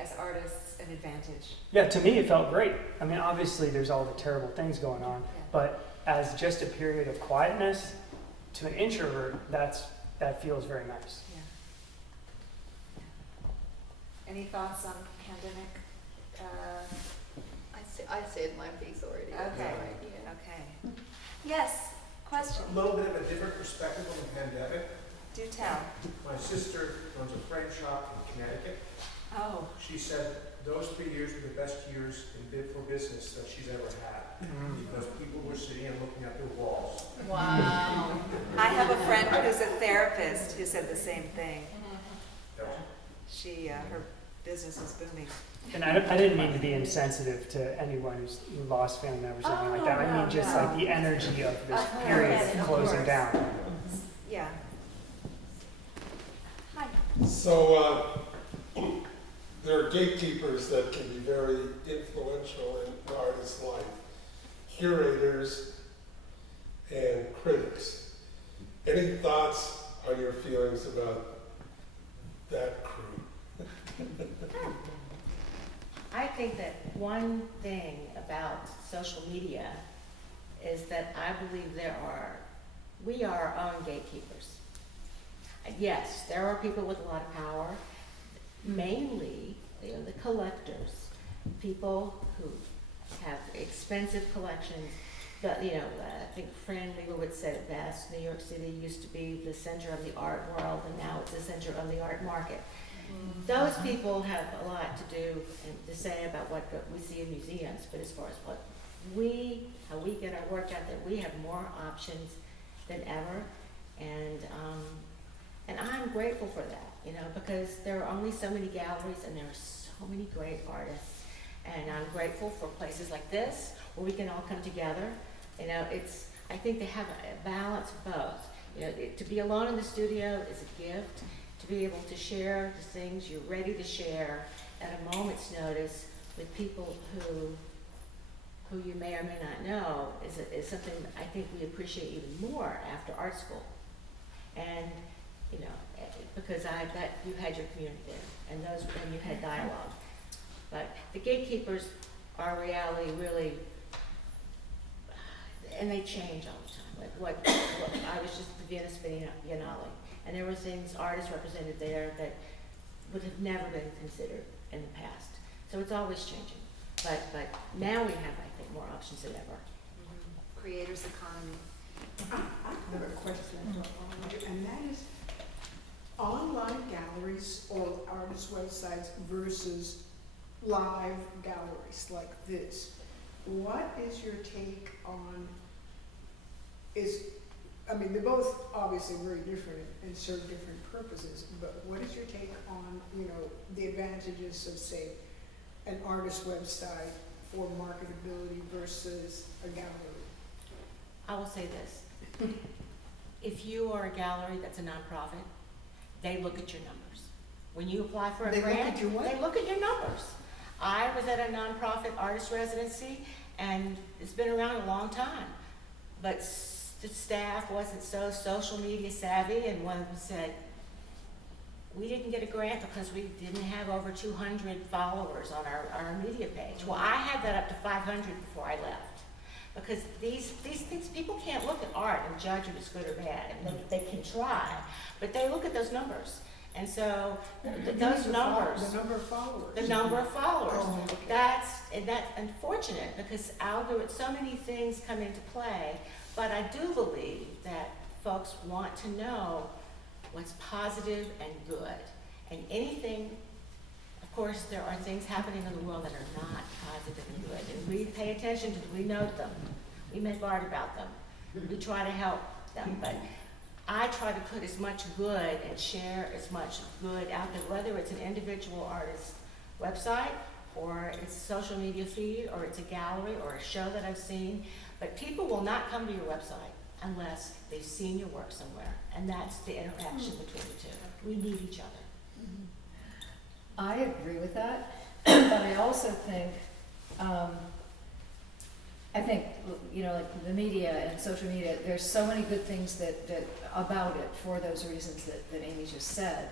as artists, an advantage. Yeah, to me it felt great. I mean, obviously there's all the terrible things going on, but as just a period of quietness, to an introvert, that feels very nice. Yeah. Any thoughts on pandemic? I said my piece already. Okay. Yeah. Okay. Yes. Question. A little bit of a different perspective on the pandemic. Do tell. My sister runs a frame shop in Connecticut. Oh. She said those 3 years were the best years for business that she's ever had because people were sitting and looking at their walls. Wow. I have a friend who's a therapist who said the same thing. Her business is booming. And I didn't mean to be insensitive to anyone who's lost family members or anything like that. I mean just like the energy of this period of closing down. Yeah. Hi. So there are gatekeepers that can be very influential in an artist's life. Curators and critics. Any thoughts on your feelings about that crew? I think that one thing about social media is that I believe we are our own gatekeepers. And yes, there are people with a lot of power, mainly the collectors, people who have expensive collections. But I think Fran Lebowitz said it best. New York City used to be the center of the art world, and now it's the center of the art market. Those people have a lot to do and to say about what we see in museums, but as far as how we get our work out there, we have more options than ever, and I'm grateful for that, because there are only so many galleries and there are so many great artists, and I'm grateful for places like this where we can all come together. I think they have a balance of both. To be alone in the studio is a gift. To be able to share the things you're ready to share at a moment's notice with people who you may or may not know is something I think we appreciate even more after art school. And because you had your community there, and you had dialogue. But the gatekeepers our reality really, and they change all the time. Like what I was just at the Venice Biennale, and there were things, artists represented there that would have never been considered in the past. So it's always changing. But now we have, I think, more options than ever. Creators economy. I have a question, and that is online galleries or artist websites versus live galleries like this. What is your take on, I mean, they're both obviously very different and serve different purposes, but what is your take on, the advantages of, say, an artist website for marketability versus a gallery? I will say this. If you are a gallery that's a nonprofit, they look at your numbers. When you apply for a They look grant, at your what? they look at your numbers. I was at a nonprofit artist residency, and it's been around a long time. But the staff wasn't so social media savvy, and one of them said, we didn't get a grant because we didn't have over 200 followers on our media page. Well, I had that up to 500 before I left. Because these things, people can't look at art and judge if it's good or bad. And they can try, but they look at those numbers. And so those numbers, The number of followers. the number of followers, Oh, okay. that's unfortunate because so many things come into play. But I do believe that folks want to know what's positive and good. And anything, of course, there are things happening in the world that are not positive and good. And we pay attention to them, we note them, we make art about them, we try to help them. But I try to put as much good and share as much good out there, whether it's an individual artist's website or it's a social media feed or it's a gallery or a show that I've seen. But people will not come to your website unless they've seen your work somewhere. And that's the interaction between the two. We need each other. I agree with that, but I also think, like the media and social media, there's so many good things that about it for those reasons that Amie just said.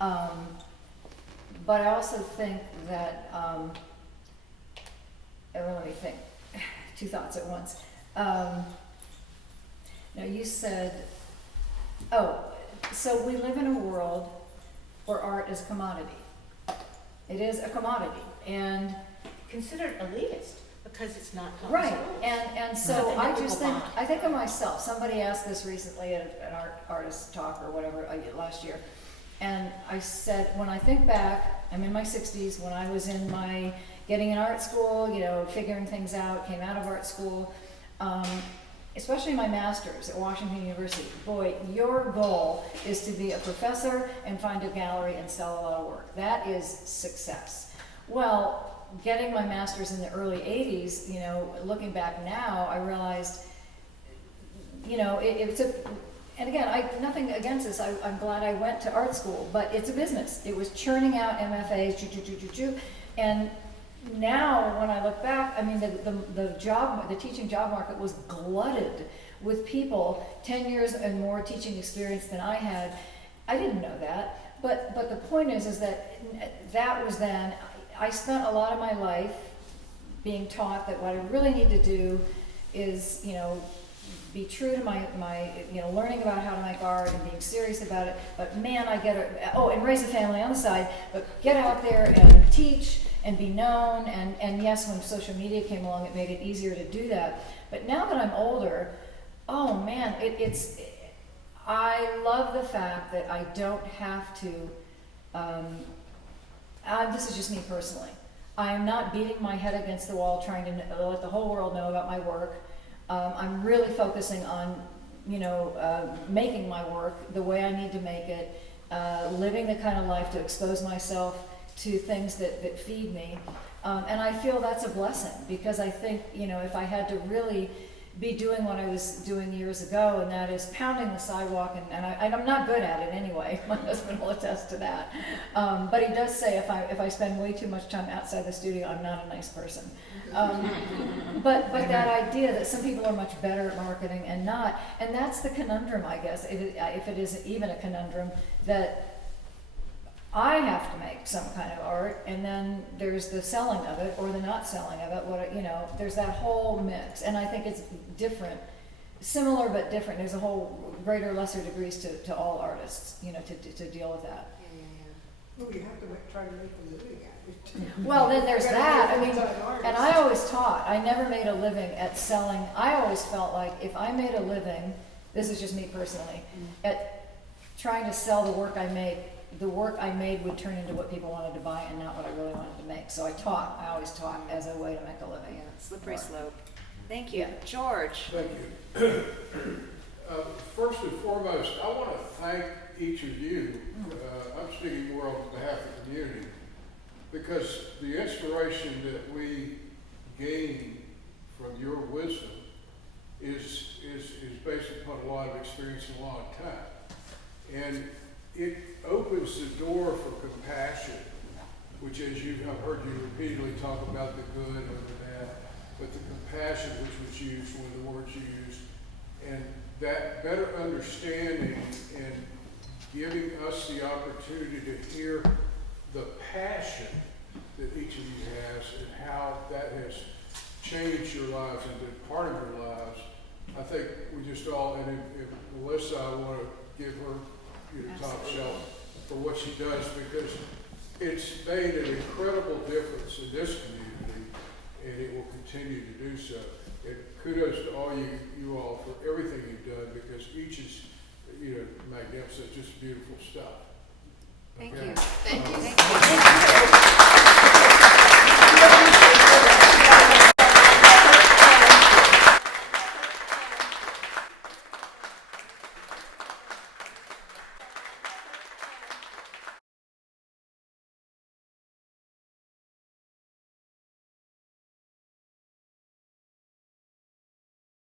But I also think that, let me think, two thoughts at once. Now you said, so we live in a world where art is a commodity. It is a commodity, and Considered elitist because it's not common right, schools. and so Something that I just people think, buy. I think of myself, somebody asked this recently at an artist talk or whatever, last year, and I said, when I think back, I'm in my 60s, when I was in getting in art school, figuring things out, came out of art school, especially my master's at Washington University. Boy, your goal is to be a professor and find a gallery and sell a lot of work. That is success. Well, getting my master's in the early 80s, looking back now, I realized, it took, and again, nothing against this, I'm glad I went to art school, but it's a business. It was churning out MFAs, and now when I look back, I mean, the teaching job market was glutted with people 10 years and more teaching experience than I had. I didn't know that, but the point is that was then. I spent a lot of my life being taught that what I really need to do is, be true to my learning about how to make art and being serious about it. But man, and raise a family on the side, but get out there and teach and be known. And yes, when social media came along, it made it easier to do that. But now that I'm older, oh man, I love the fact that I don't have to, this is just me personally. I am not beating my head against the wall trying to let the whole world know about my work. I'm really focusing on, making my work the way I need to make it, living the kind of life to expose myself to things that feed me. And I feel that's a blessing because I think, if I had to really be doing what I was doing years ago, and that is pounding the sidewalk, and I'm not good at it anyway. My husband will attest to that. But he does say if I spend way too much time outside the studio, I'm not a nice person. But that idea that some people are much better at marketing and not, and that's the conundrum, I guess, if it is even a conundrum, that I have to make some kind of art, and then there's the selling of it or the not selling of it. What, you know, there's that whole mix, and I think it's different, similar but different. There's a whole greater, lesser degrees to all artists, you know, to deal with that. Well, you have to try to make a living at it. Well, then there's that. I mean, Full-time artist. and I always taught. I never made a living at selling. I always felt like if I made a living, this is just me personally, at trying to sell the work I make, the work I made would turn into what people wanted to buy and not what I really wanted to make. So I taught. I always taught as a way to make a living. Slippery slope. Thank you. George. Thank you. First and foremost, I want to thank each of you. I'm speaking more on behalf of the community, because the inspiration that we gain from your wisdom is based upon a lot of experience and a lot of time. And it opens the door for compassion, which, as I've heard you repeatedly talk about the good and the bad, but the compassion which was used, one of the words you used, and that better understanding and giving us the opportunity to hear the passion that each of you has and how that has changed your lives and been part of your lives. I think we just all, and if Melissa, I want to give her top shelf for what she does, because it's made an incredible difference in this community, and it will continue to do so. And kudos to all you all for everything you've done, because each is, magnificent, just beautiful stuff.